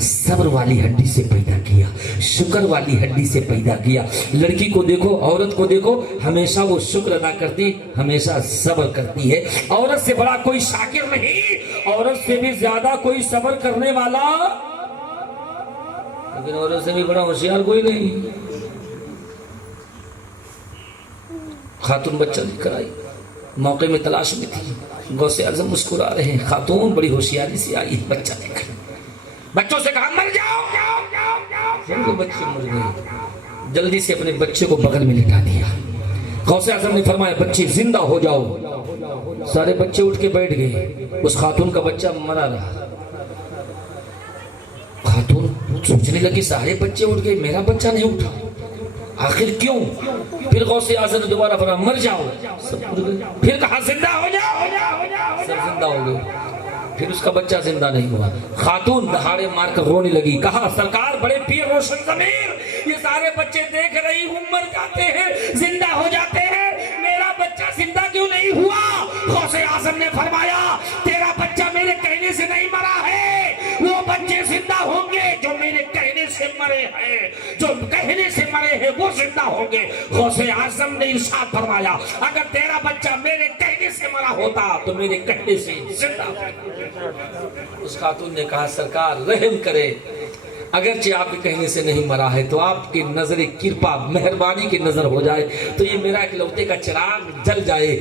صبر والی ہڈی سے پیدا کیا, شکر والی ہڈی سے پیدا کیا. لڑکی کو دیکھو, عورت کو دیکھو, ہمیشہ وہ شکر ادا کرتی, ہمیشہ صبر کرتی ہے. عورت سے بڑا کوئی شاکر نہیں, عورت سے بھی زیادہ کوئی صبر کرنے والا, لیکن عورت سے بھی بڑا ہوشیار کوئی نہیں. خاتون بچہ لے کر آئی, موقع میں تلاش میں تھی. غوث اعظم مسکرا رہے ہیں, خاتون بڑی ہوشیاری سے آئی بچہ لے کر. بچوں سے کہا مر جاؤ, بچے مر گئے. جلدی سے اپنے بچے کو بغل میں لٹا دیا. غوث اعظم نے فرمایا بچے زندہ ہو جاؤ. سارے بچے اٹھ کے بیٹھ گئے, اس خاتون کا بچہ مرا رہا. خاتون سوچنے لگی سارے بچے اٹھ گئے, میرا بچہ نہیں اٹھا, آخر کیوں؟ پھر غوث اعظم نے دوبارہ فرمایا مر جاؤ, سب اٹھ گئے. پھر کہا زندہ ہو جاؤ, سب زندہ ہو گئے. پھر اس کا بچہ زندہ نہیں ہوا. خاتون دہاڑے مار کر رونے لگی, کہا سرکار بڑے پیر روشن ضمیر, یہ سارے بچے دیکھ رہی ہوں مر جاتے ہیں, زندہ ہو جاتے ہیں, میرا بچہ زندہ کیوں نہیں ہوا؟ غوث اعظم نے فرمایا تیرا بچہ میرے کہنے سے نہیں مرا ہے, وہ بچے زندہ ہوں گے جو میرے کہنے سے مرے ہیں, جو کہنے سے مرے ہیں وہ زندہ ہوں گے. غوث اعظم نے ارشاد فرمایا اگر تیرا بچہ میرے کہنے سے مرا ہوتا تو میرے کہنے سے زندہ ہوتا. اس خاتون نے کہا سرکار رحم کرے, اگرچہ آپ کے کہنے سے نہیں مرا ہے تو آپ کی نظر کرپا مہربانی کی نظر ہو جائے تو یہ میرا اکلوتے کا چراغ جل جائے.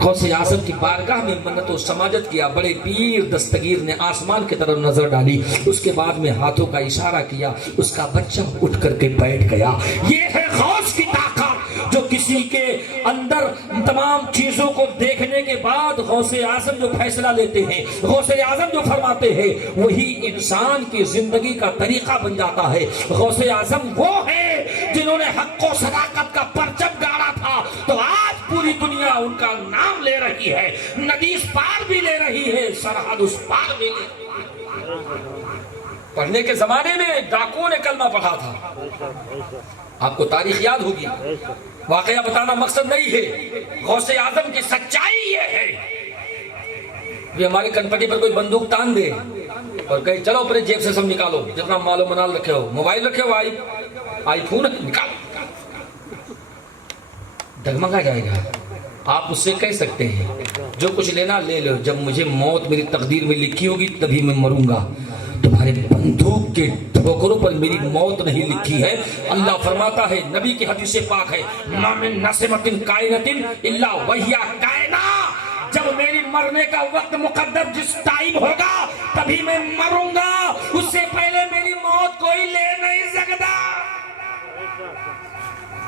غوث اعظم کی بارگاہ میں منت و سماجت کیا. بڑے پیر دستگیر نے آسمان کی طرف نظر ڈالی, اس کے بعد میں ہاتھوں کا اشارہ کیا, اس کا بچہ اٹھ کر کے بیٹھ گیا. یہ ہے غوث کی طاقت جو کسی کے اندر تمام چیزوں کو دیکھنے کے بعد غوث اعظم جو فیصلہ لیتے ہیں, غوث اعظم جو فرماتے ہیں وہی انسان کی زندگی کا طریقہ بن جاتا ہے. غوث اعظم وہ ہیں جنہوں نے حق و صداقت کا پرچم گاڑا تھا تو آج پوری دنیا ان کا نام لے رہی ہے, ندی اس پار بھی لے رہی ہے, سرحد اس پار بھی لے رہی ہے. پڑھنے کے زمانے میں ڈاکوؤں نے کلمہ پڑھا تھا, آپ کو تاریخ یاد ہوگی. واقعہ بتانا مقصد نہیں ہے, غوث اعظم کی سچائی یہ ہے. بھی ہماری کنپٹی پر کوئی بندوق تان دے اور کہے چلو اپنے جیب سے سب نکالو, جتنا مال و منال رکھے ہو, موبائل رکھے ہو, آئی فون نکالو, ڈگمگا جائے گا. آپ اس سے کہہ سکتے ہیں جو کچھ لینا لے لو، جب مجھے موت میری تقدیر میں لکھی ہوگی تبھی میں مروں گا. تمہارے بندوق کے ٹھوکروں پر میری موت نہیں لکھی ہے. اللہ فرماتا ہے، نبی کی حدیث پاک ہے، ما من نسمۃ کائنۃ الا وہی کائنہ. جب میری مرنے کا وقت مقدر جس ٹائم ہوگا تبھی میں مروں گا، اس سے پہلے میری موت کوئی لے نہیں سکتا.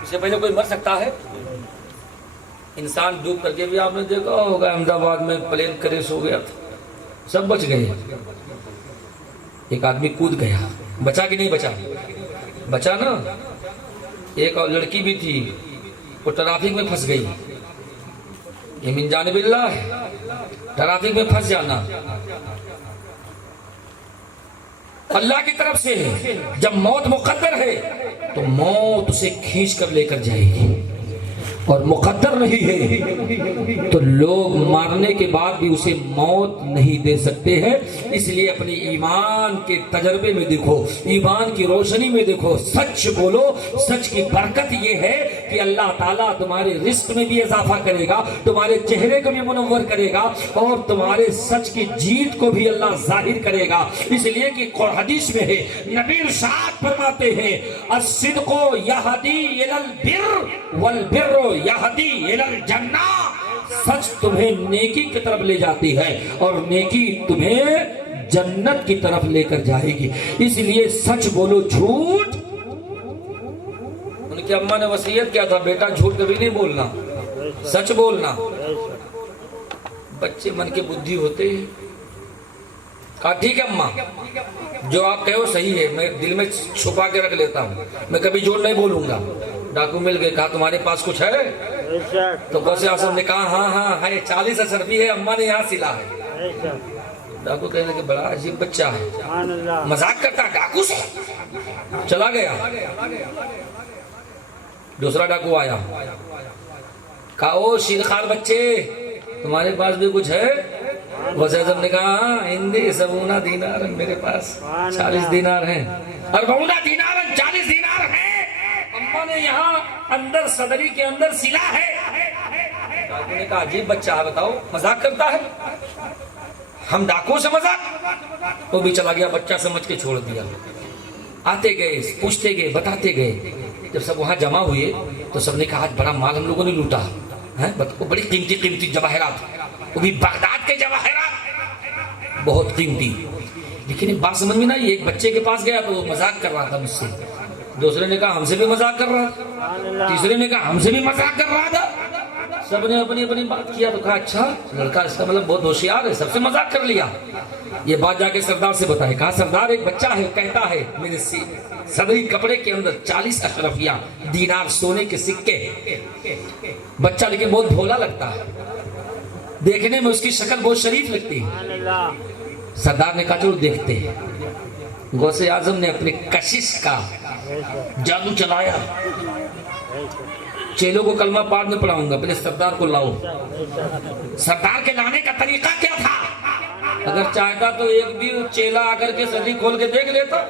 اس سے پہلے کوئی مر سکتا ہے؟ انسان ڈوب کر کے بھی آپ نے دیکھا ہوگا، احمد آباد میں پلین کریش ہو گیا تھا، سب بچ گئے. ایک آدمی کود گیا، بچا کہ نہیں بچا؟ بچا نا. ایک اور لڑکی بھی تھی، وہ ٹرافک میں پھنس گئی. یہ من جانب اللہ ہے، ٹرافک میں پھنس جانا اللہ کی طرف سے ہے. جب موت مقدر ہے تو موت اسے کھینچ کر لے کر جائے گی، اور مقدر نہیں ہے تو لوگ مارنے کے بعد بھی اسے موت نہیں دے سکتے ہیں. اس لیے اپنی ایمان کے تجربے میں دیکھو، ایمان کی روشنی میں دیکھو، سچ بولو. سچ کی برکت یہ ہے کہ اللہ تعالیٰ تمہارے رزق میں بھی اضافہ کرے گا، تمہارے چہرے کو بھی منور کرے گا، اور تمہارے سچ کی جیت کو بھی اللہ ظاہر کرے گا. اس لیے کہ حدیث میں ہے، نبی ارشاد فرماتے ہیں، الصدق یہدی الی البر والبر یہدی الی الجنہ. سچ تمہیں نیکی کی طرف لے جاتی ہے اور نیکی تمہیں جنت کی طرف لے کر جائے گی. اس لیے سچ بولو، جھوٹ. ان کی اماں نے وصیت کیا تھا، بیٹا جھوٹ کبھی نہیں بولنا، سچ بولنا. بچے من کے بدھی ہوتے ہیں. کہا ٹھیک ہے اماں، جو آپ کہو صحیح ہے، میں دل میں چھپا کے رکھ لیتا ہوں، میں کبھی جھوٹ نہیں بولوں گا. ڈاکو مل گئے، کہا تمہارے پاس کچھ ہے؟ تو غوث اعظم نے کہا ہاں ہاں ہے، 40 اشرفی ہے، اماں نے یہاں سلا ہے. ڈاکو کہنے لگے بڑا عجیب بچہ ہے، مذاق کرتا ہے ڈاکو سے. چلا گیا. دوسرا ڈاکو آیا، کہا او شیرخوار بچے تمہارے پاس بھی کچھ ہے؟ غوث اعظم نے کہا ہاں، ہندی سبونا دینار میرے پاس 40 دینار ہیں، اربعون دینار 40 دینار ہیں. اماں نے یہاں اندر صدری کے اندر سلا ہے. ڈاکو نے کہا عجیب بچہ ہے، بتاؤ مذاق کرتا ہے، ہم ڈاکو سے مذاق. وہ بھی چلا گیا، بچہ سمجھ کے چھوڑ دیا. آتے گئے، پوچھتے گئے، بتاتے گئے. جب سب وہاں جمع ہوئے تو سب نے کہا آج بڑا مال ہم لوگوں نے لوٹا ہے، بڑی قیمتی قیمتی جواہرات، وہ بھی بغداد کے جواہرات بہت قیمتی. لیکن ایک بات سمجھ میں نہ آئی، ایک بچے کے پاس گیا تو وہ مذاق کر رہا تھا مجھ سے. دوسرے نے کہا ہم سے بھی مذاق کر رہا تھا، تیسرے نے کہا ہم سے بھی مذاق کر رہا تھا. سب نے اپنی اپنی بات کیا تو کہا اچھا لڑکا اس کا مطلب بہت ہوشیار ہے، سب سے مذاق کر لیا. یہ بات جا کے سردار سے بتائے. کہا سردار ایک بچہ ہے، کہتا ہے میرے صدری کپڑے کے اندر 40 اشرفیاں دینار سونے کے سکے. بچہ لیکن بہت بھولا لگتا ہے، دیکھنے میں اس کی شکل بہت شریف لگتی ہے. سردار نے کہا چلو دیکھتے ہیں. غوث اعظم نے اپنے کشش کا جادو چلایا. چیلوں کو کلمہ پاک میں پڑھاؤں گا، پہلے سردار کو لاؤ. سردار کے لانے کا طریقہ کیا تھا؟ اگر چاہتا تو ایک بھی چیلا آ کر کے صدری کھول کے دیکھ لیتا،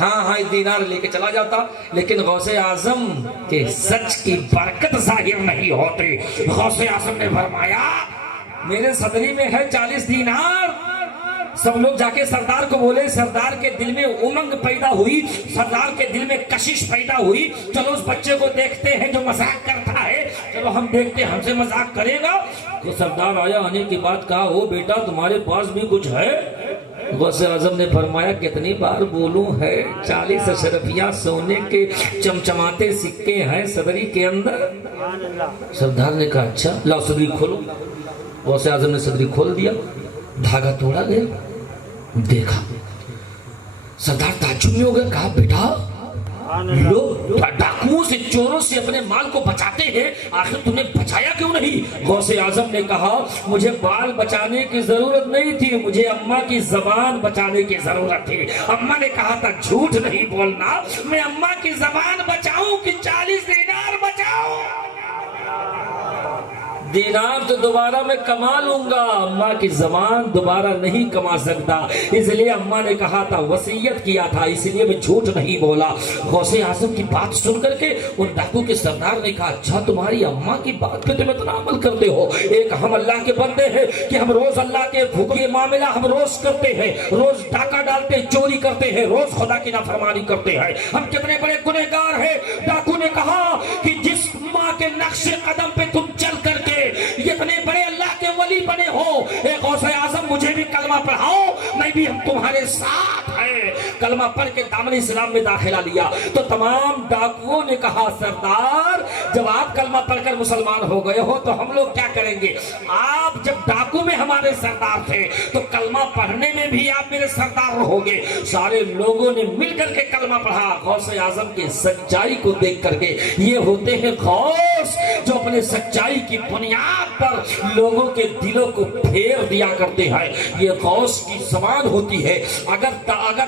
ہاں ہاں دینار لے کے چلا جاتا. لیکن غوث اعظم کے سچ کی برکت ظاہر نہیں ہوتے. غوث اعظم نے فرمایا میرے صدری میں ہے 40 دینار. سب لوگ جا کے سردار کو بولے. سردار کے دل میں امنگ پیدا ہوئی، سردار کے دل میں کشش پیدا ہوئی. چلو اس بچے کو دیکھتے ہیں جو مذاق کرتا ہے، چلو ہم دیکھتے ہیں ہم سے مذاق کرے گا. تو سردار آیا، آنے کے بعد کہا او بیٹا تمہارے پاس بھی کچھ ہے؟ غوث اعظم نے فرمایا کتنی بار بولوں ہے، 40 اشرفیاں سونے کے چمچماتے سکے ہیں صدری کے اندر. سردار نے کہا اچھا لاؤ صدری کھولو. غوث اعظم نے صدری کھول دیا، دھاگا توڑا گیا. دیکھا سردار تعجب میں ہو گیا. کہا بیٹا لوگ ڈاکوؤں سے چوروں سے اپنے مال کو بچاتے ہیں، آخر تم نے بچایا کیوں نہیں؟ غوث اعظم نے کہا مجھے بال بچانے کی ضرورت نہیں تھی، مجھے اماں کی زبان بچانے کی ضرورت تھی. اماں نے کہا تھا جھوٹ نہیں بولنا، میں اماں کی زبان بچاؤں کہ 40 دینار بچاؤں. دینار تو دوبارہ میں کما لوں گا، اماں کی زبان دوبارہ نہیں کما سکتا، اس لیے اماں نے کہا تھا، وصیت کیا تھا، اس لیے میں جھوٹ نہیں بولا۔ غوث اعظم کی بات سن کر کے ان ڈاکو کے سردار نے کہا، اچھا تمہاری اماں کی بات پہ تم اتنا عمل کرتے ہو؟ ایک ہم اللہ کے بندے ہیں کہ ہم روز اللہ کے حکم کے معاملہ ہم روز کرتے ہیں، روز ڈاکہ ڈالتے ہیں، چوری کرتے ہیں، روز خدا کی نافرمانی کرتے ہیں، ہم کتنے بڑے گنہگار ہیں۔ ڈاکو نے کہا کہ جس ماں کے نقش قدم پہ تم چل کر کے اتنے بڑے اللہ کے ولی بنے ہو، اے غوث اعظم مجھے بھی کلمہ پڑھاؤ، میں بھی ہم تمہارے ساتھ ہیں۔ کلمہ پڑھ کے دامن اسلام میں داخلہ لیا تو تمام ڈاکوؤں نے کہا، سردار جب آپ کلمہ پڑھ کر مسلمان ہو گئے ہو تو ہم لوگ کیا کریں گے؟ آپ جب ڈاکو میں ہمارے سردار تھے تو کلمہ پڑھنے میں بھی آپ میرے سردار رہو گے۔ سارے لوگوں نے مل کر کے کلمہ پڑھا۔ غوث اعظم کی سچائی کو دیکھ کر کے، یہ ہوتے ہیں غوث جو اپنے سچائی کی بنیاد پر لوگوں کے دلوں کو پھیر دیا کرتے ہیں۔ یہ غوث کی زبان ہوتی ہے، اگر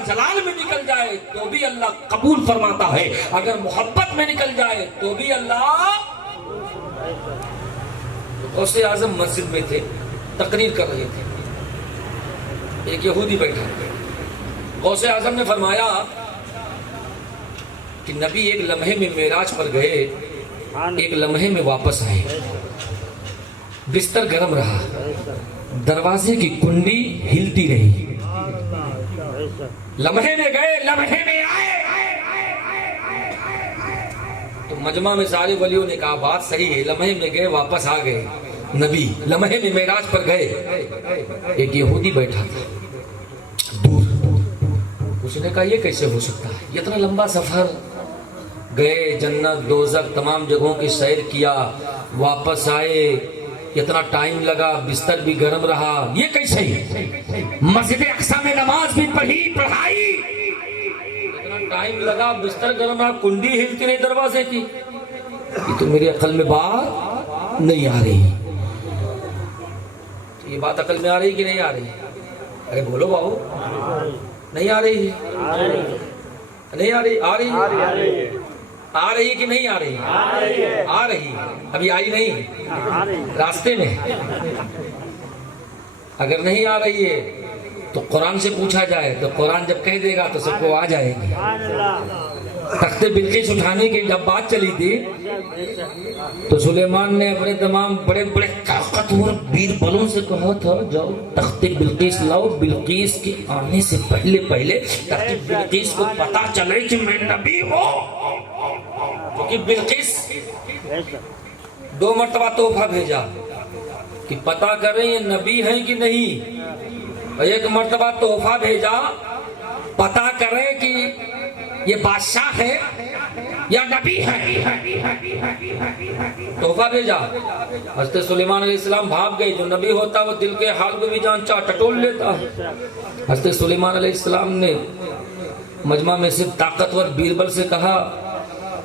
جلال میں نکل جائے تو بھی اللہ قبول فرماتا ہے، اگر محبت میں نکل جائے تو بھی اللہ۔ غوث اعظم مسجد میں تھے، تقریر کر رہے تھے، ایک یہودی بیٹھا۔ غوث اعظم نے فرمایا کہ نبی ایک لمحے میں معراج پر گئے، ایک لمحے میں واپس آئے، بستر گرم رہا، دروازے کی کنڈی ہلتی رہی، لمحے میں گئے لمحے میں آئے۔ تو مجمع میں سارے ولیوں نے کہا، بات صحیح ہے، لمحے میں گئے واپس آ گئے، نبی لمحے میں معراج پر گئے۔ ایک یہودی بیٹھا تھا دور، اس نے کہا یہ کیسے ہو سکتا ہے؟ اتنا لمبا سفر گئے، جنت دوزخ تمام جگہوں کی سیر کیا، واپس آئے، اتنا ٹائم لگا، بستر بھی گرم رہا، یہ کیسے؟ مسجد اقصی میں نماز بھی پڑھائی، اتنا ٹائم لگا، بستر گرم رہا، کنڈی ہلتی رہی دروازے کی، یہ تو میری عقل میں بات نہیں آ رہی۔ یہ بات عقل میں آ رہی کہ نہیں آ رہی؟ ارے بولو بابو، نہیں آ رہی ہے؟ نہیں آ رہی؟ آ رہی ہے؟ آ رہی کہ نہیں آ رہی؟ آ رہی ہے، ابھی آئی نہیں، راستے میں۔ اگر نہیں آ رہی ہے تو قرآن سے پوچھا جائے تو قرآن جب کہہ دے گا تو سب کو آ جائے گی۔ تخت بلقیس اٹھانے کی جب بات چلی تھی تو سلیمان نے اپنے تمام بڑے بڑے طاقتور بیربلوں سے کہا تھا، جاؤ تخت بلقیس لاؤ، بلقیس کے آنے سے پہلے تاکہ بلقیس کو پتا چلے کہ میں نبی ہوں۔ کیونکہ بلقیس 2 مرتبہ تحفہ بھیجا کہ پتا کریں یہ نبی ہیں کہ نہیں، اور 1 مرتبہ تحفہ بھیجا پتا کریں کہ یہ بادشاہ ہے یا نبی ہے۔ تحفہ بھیجا، حضرت سلیمان علیہ السلام بھاگ گئے، جو نبی ہوتا وہ دل کے حال کو بھی جانچا ٹٹول لیتا ہے۔ حضرت سلیمان علیہ السلام نے مجمع میں صرف طاقتور بیربل سے کہا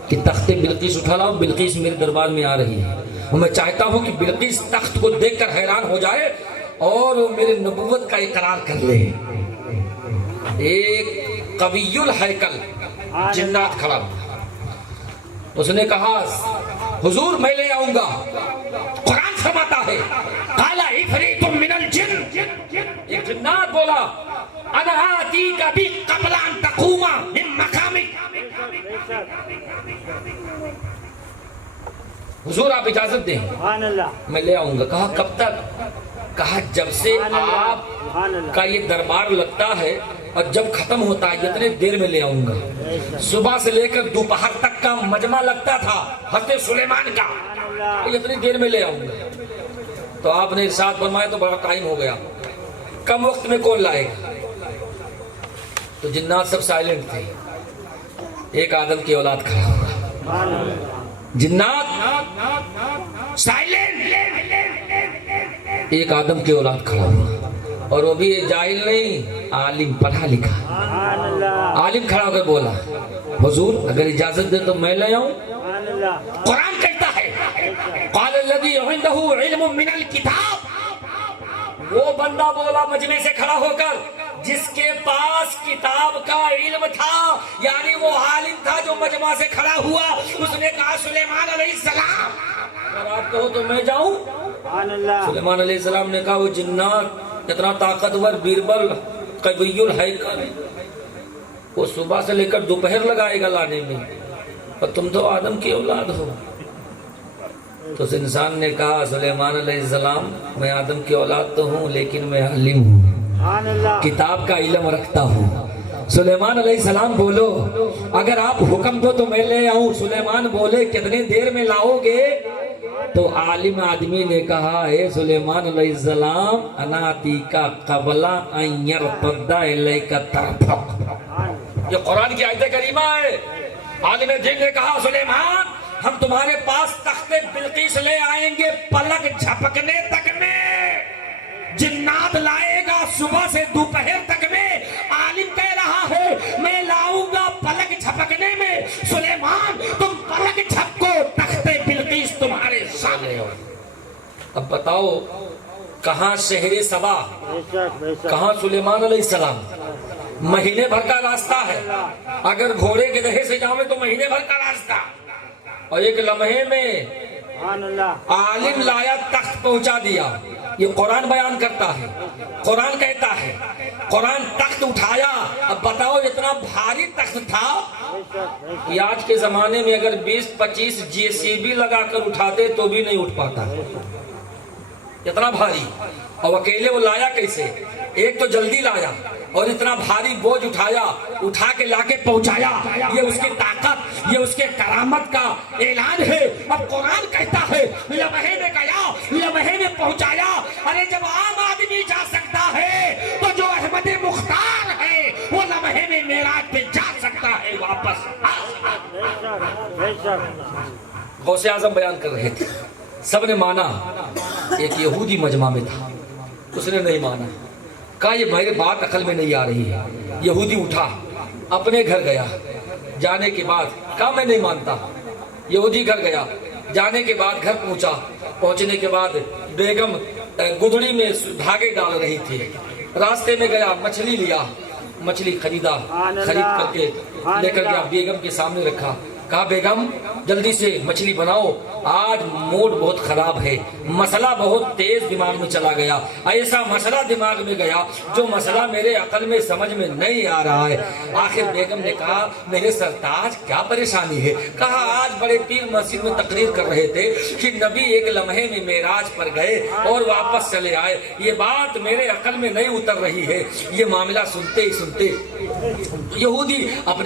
کہ تخت بلقیس اٹھا لاؤ، بلقیس میرے دربار میں آ رہی ہے، اور میں چاہتا ہوں کہ بلقیس تخت کو دیکھ کر حیران ہو جائے اور وہ میرے نبوت کا اقرار کر لے۔ ایک قوی الہیکل جنات کھڑا، اس نے کہا، حضور میں لے آؤں گا۔ قرآن فرماتا ہے، قال عفریت من الجن، ایک جنات بولا، انا آتیک بی قبل ان تقوم من مقامک، حضور آپ اجازت دیں میں لے آؤں گا۔ کہا کب تک؟ کہا جب سے آپ کا یہ دربار لگتا ہے اور جب ختم ہوتا ہے اتنے دیر میں لے آؤں گا۔ صبح سے لے کر دوپہر تک کا مجمع لگتا تھا حضرت سلیمان کا، اتنی دیر میں لے آؤں گا۔ تو آپ نے ارشاد فرمایا تو بڑا ٹائم ہو گیا، کم وقت میں کون لائے گا؟ تو جنات سب سائلنٹ تھے، ایک آدم کی اولاد کھڑا ہوا، جنات سائلنٹ، ایک آدم کی اولاد کھڑا ہوا، اور وہ بھی جاہل نہیں، عالم پڑھا لکھا عالم کھڑا ہو کر بولا، حضور اگر اجازت دے تو میں لے آؤں۔ قرآن کہتا ہے، قال الذی عنده علم من الکتاب، وہ بندہ بولا مجمع سے کھڑا ہو کر جس کے پاس کتاب کا علم تھا، یعنی وہ عالم تھا جو مجمع سے کھڑا ہوا، اس نے کہا سلیمان علیہ السلام اگر آپ کہو تو میں جاؤں۔ سلیمان علیہ السلام نے کہا وہ جنات اتنا طاقتور بیربل قوی الہیکل وہ صبح سے لے کر دوپہر لگائے گا لانے میں، اور تم تو آدم کی اولاد ہو۔ تو اس انسان نے کہا سلیمان علیہ السلام میں آدم کی اولاد تو ہوں لیکن میں عالم ہوں، کتاب کا علم رکھتا ہوں۔ سلیمان علیہ السلام بولو اگر آپ حکم دو تو میں لے آؤں۔ سلیمان بولے کتنے دیر میں لاؤ گے؟ تو عالم آدمی نے کہا اے سلیمان علیہ السلام اناتی کا قبل ان یرتد الیک طرفک، یہ قرآن کی آیت کریمہ ہے۔ عالم دین نے کہا سلیمان ہم تمہارے پاس تخت بلقیس لے آئیں گے پلک جھپکنے تک میں، جنات لائے گا صبح سے دوپہر تک میں۔ عالم کہہ رہا ہے میں لاؤں گا پلک جھپکنے میں۔ سلیمان تم پلک جھپکو تخت بلقیس تمہارے سامنے ہو۔ اب بتاؤ کہاں شہر سبا، کہاں سلیمان علیہ السلام؟ مہینے بھر کا راستہ ہے، اگر گھوڑے کے رہے سے جاؤں تو مہینے بھر کا راستہ، اور ایک لمحے میں عالم لایا تخت پہنچا دیا۔ یہ قرآن بیان کرتا ہے، قرآن کہتا ہے، قرآن تخت اٹھایا۔ اب بتاؤ اتنا بھاری تخت تھا کہ آج کے زمانے میں اگر 20-25 JCB لگا کر اٹھاتے تو بھی نہیں اٹھ پاتا، اتنا بھاری۔ اور اکیلے وہ لایا کیسے؟ ایک تو جلدی لایا اور اتنا بھاری بوجھ اٹھایا، اٹھا کے لا کے پہنچایا۔ یہ اس کی طاقت، یہ اس کے کرامت کا اعلان ہے۔ اب قرآن کہتا ہے لمحے میں گیا، لمحے میں پہنچایا۔ ارے جب عام آدمی جا سکتا ہے تو جو احمد مختار ہے وہ لمحے میں معراج پہ جا سکتا ہے واپس۔ غوث اعظم بیان کر رہے تھے، سب نے مانا۔ ایک یہودی مجمع میں تھا، اس نے نہیں مانا، کہا یہ میرے بات عقل میں نہیں آ رہی ہے۔ یہودی اٹھا اپنے گھر گیا، جانے کے بعد کہا میں نہیں مانتا۔ یہودی گھر گیا، جانے کے بعد گھر پہنچا، پہنچنے کے بعد بیگم گدڑی میں دھاگے ڈال رہی تھی۔ راستے میں گیا، مچھلی لیا، مچھلی خریدا، خرید کر کے لے کر گیا، بیگم کے سامنے رکھا۔ کہا بیگم جلدی سے مچھلی بناؤ، آج موڈ بہت خراب ہے، مسئلہ بہت تیز دماغ میں چلا گیا، ایسا مسئلہ دماغ میں گیا جو مسئلہ میرے عقل میں سمجھ میں نہیں آ رہا ہے۔ آخر بیگم نے کہا میرے سرتاج کیا پریشانی ہے؟ کہا آج بڑے پیر مسجد میں تقریر کر رہے تھے کہ نبی ایک لمحے میں معراج پر گئے اور واپس چلے آئے، یہ بات میرے عقل میں نہیں اتر رہی ہے۔ یہ معاملہ سنتے ہی سنتے یہودی اپنے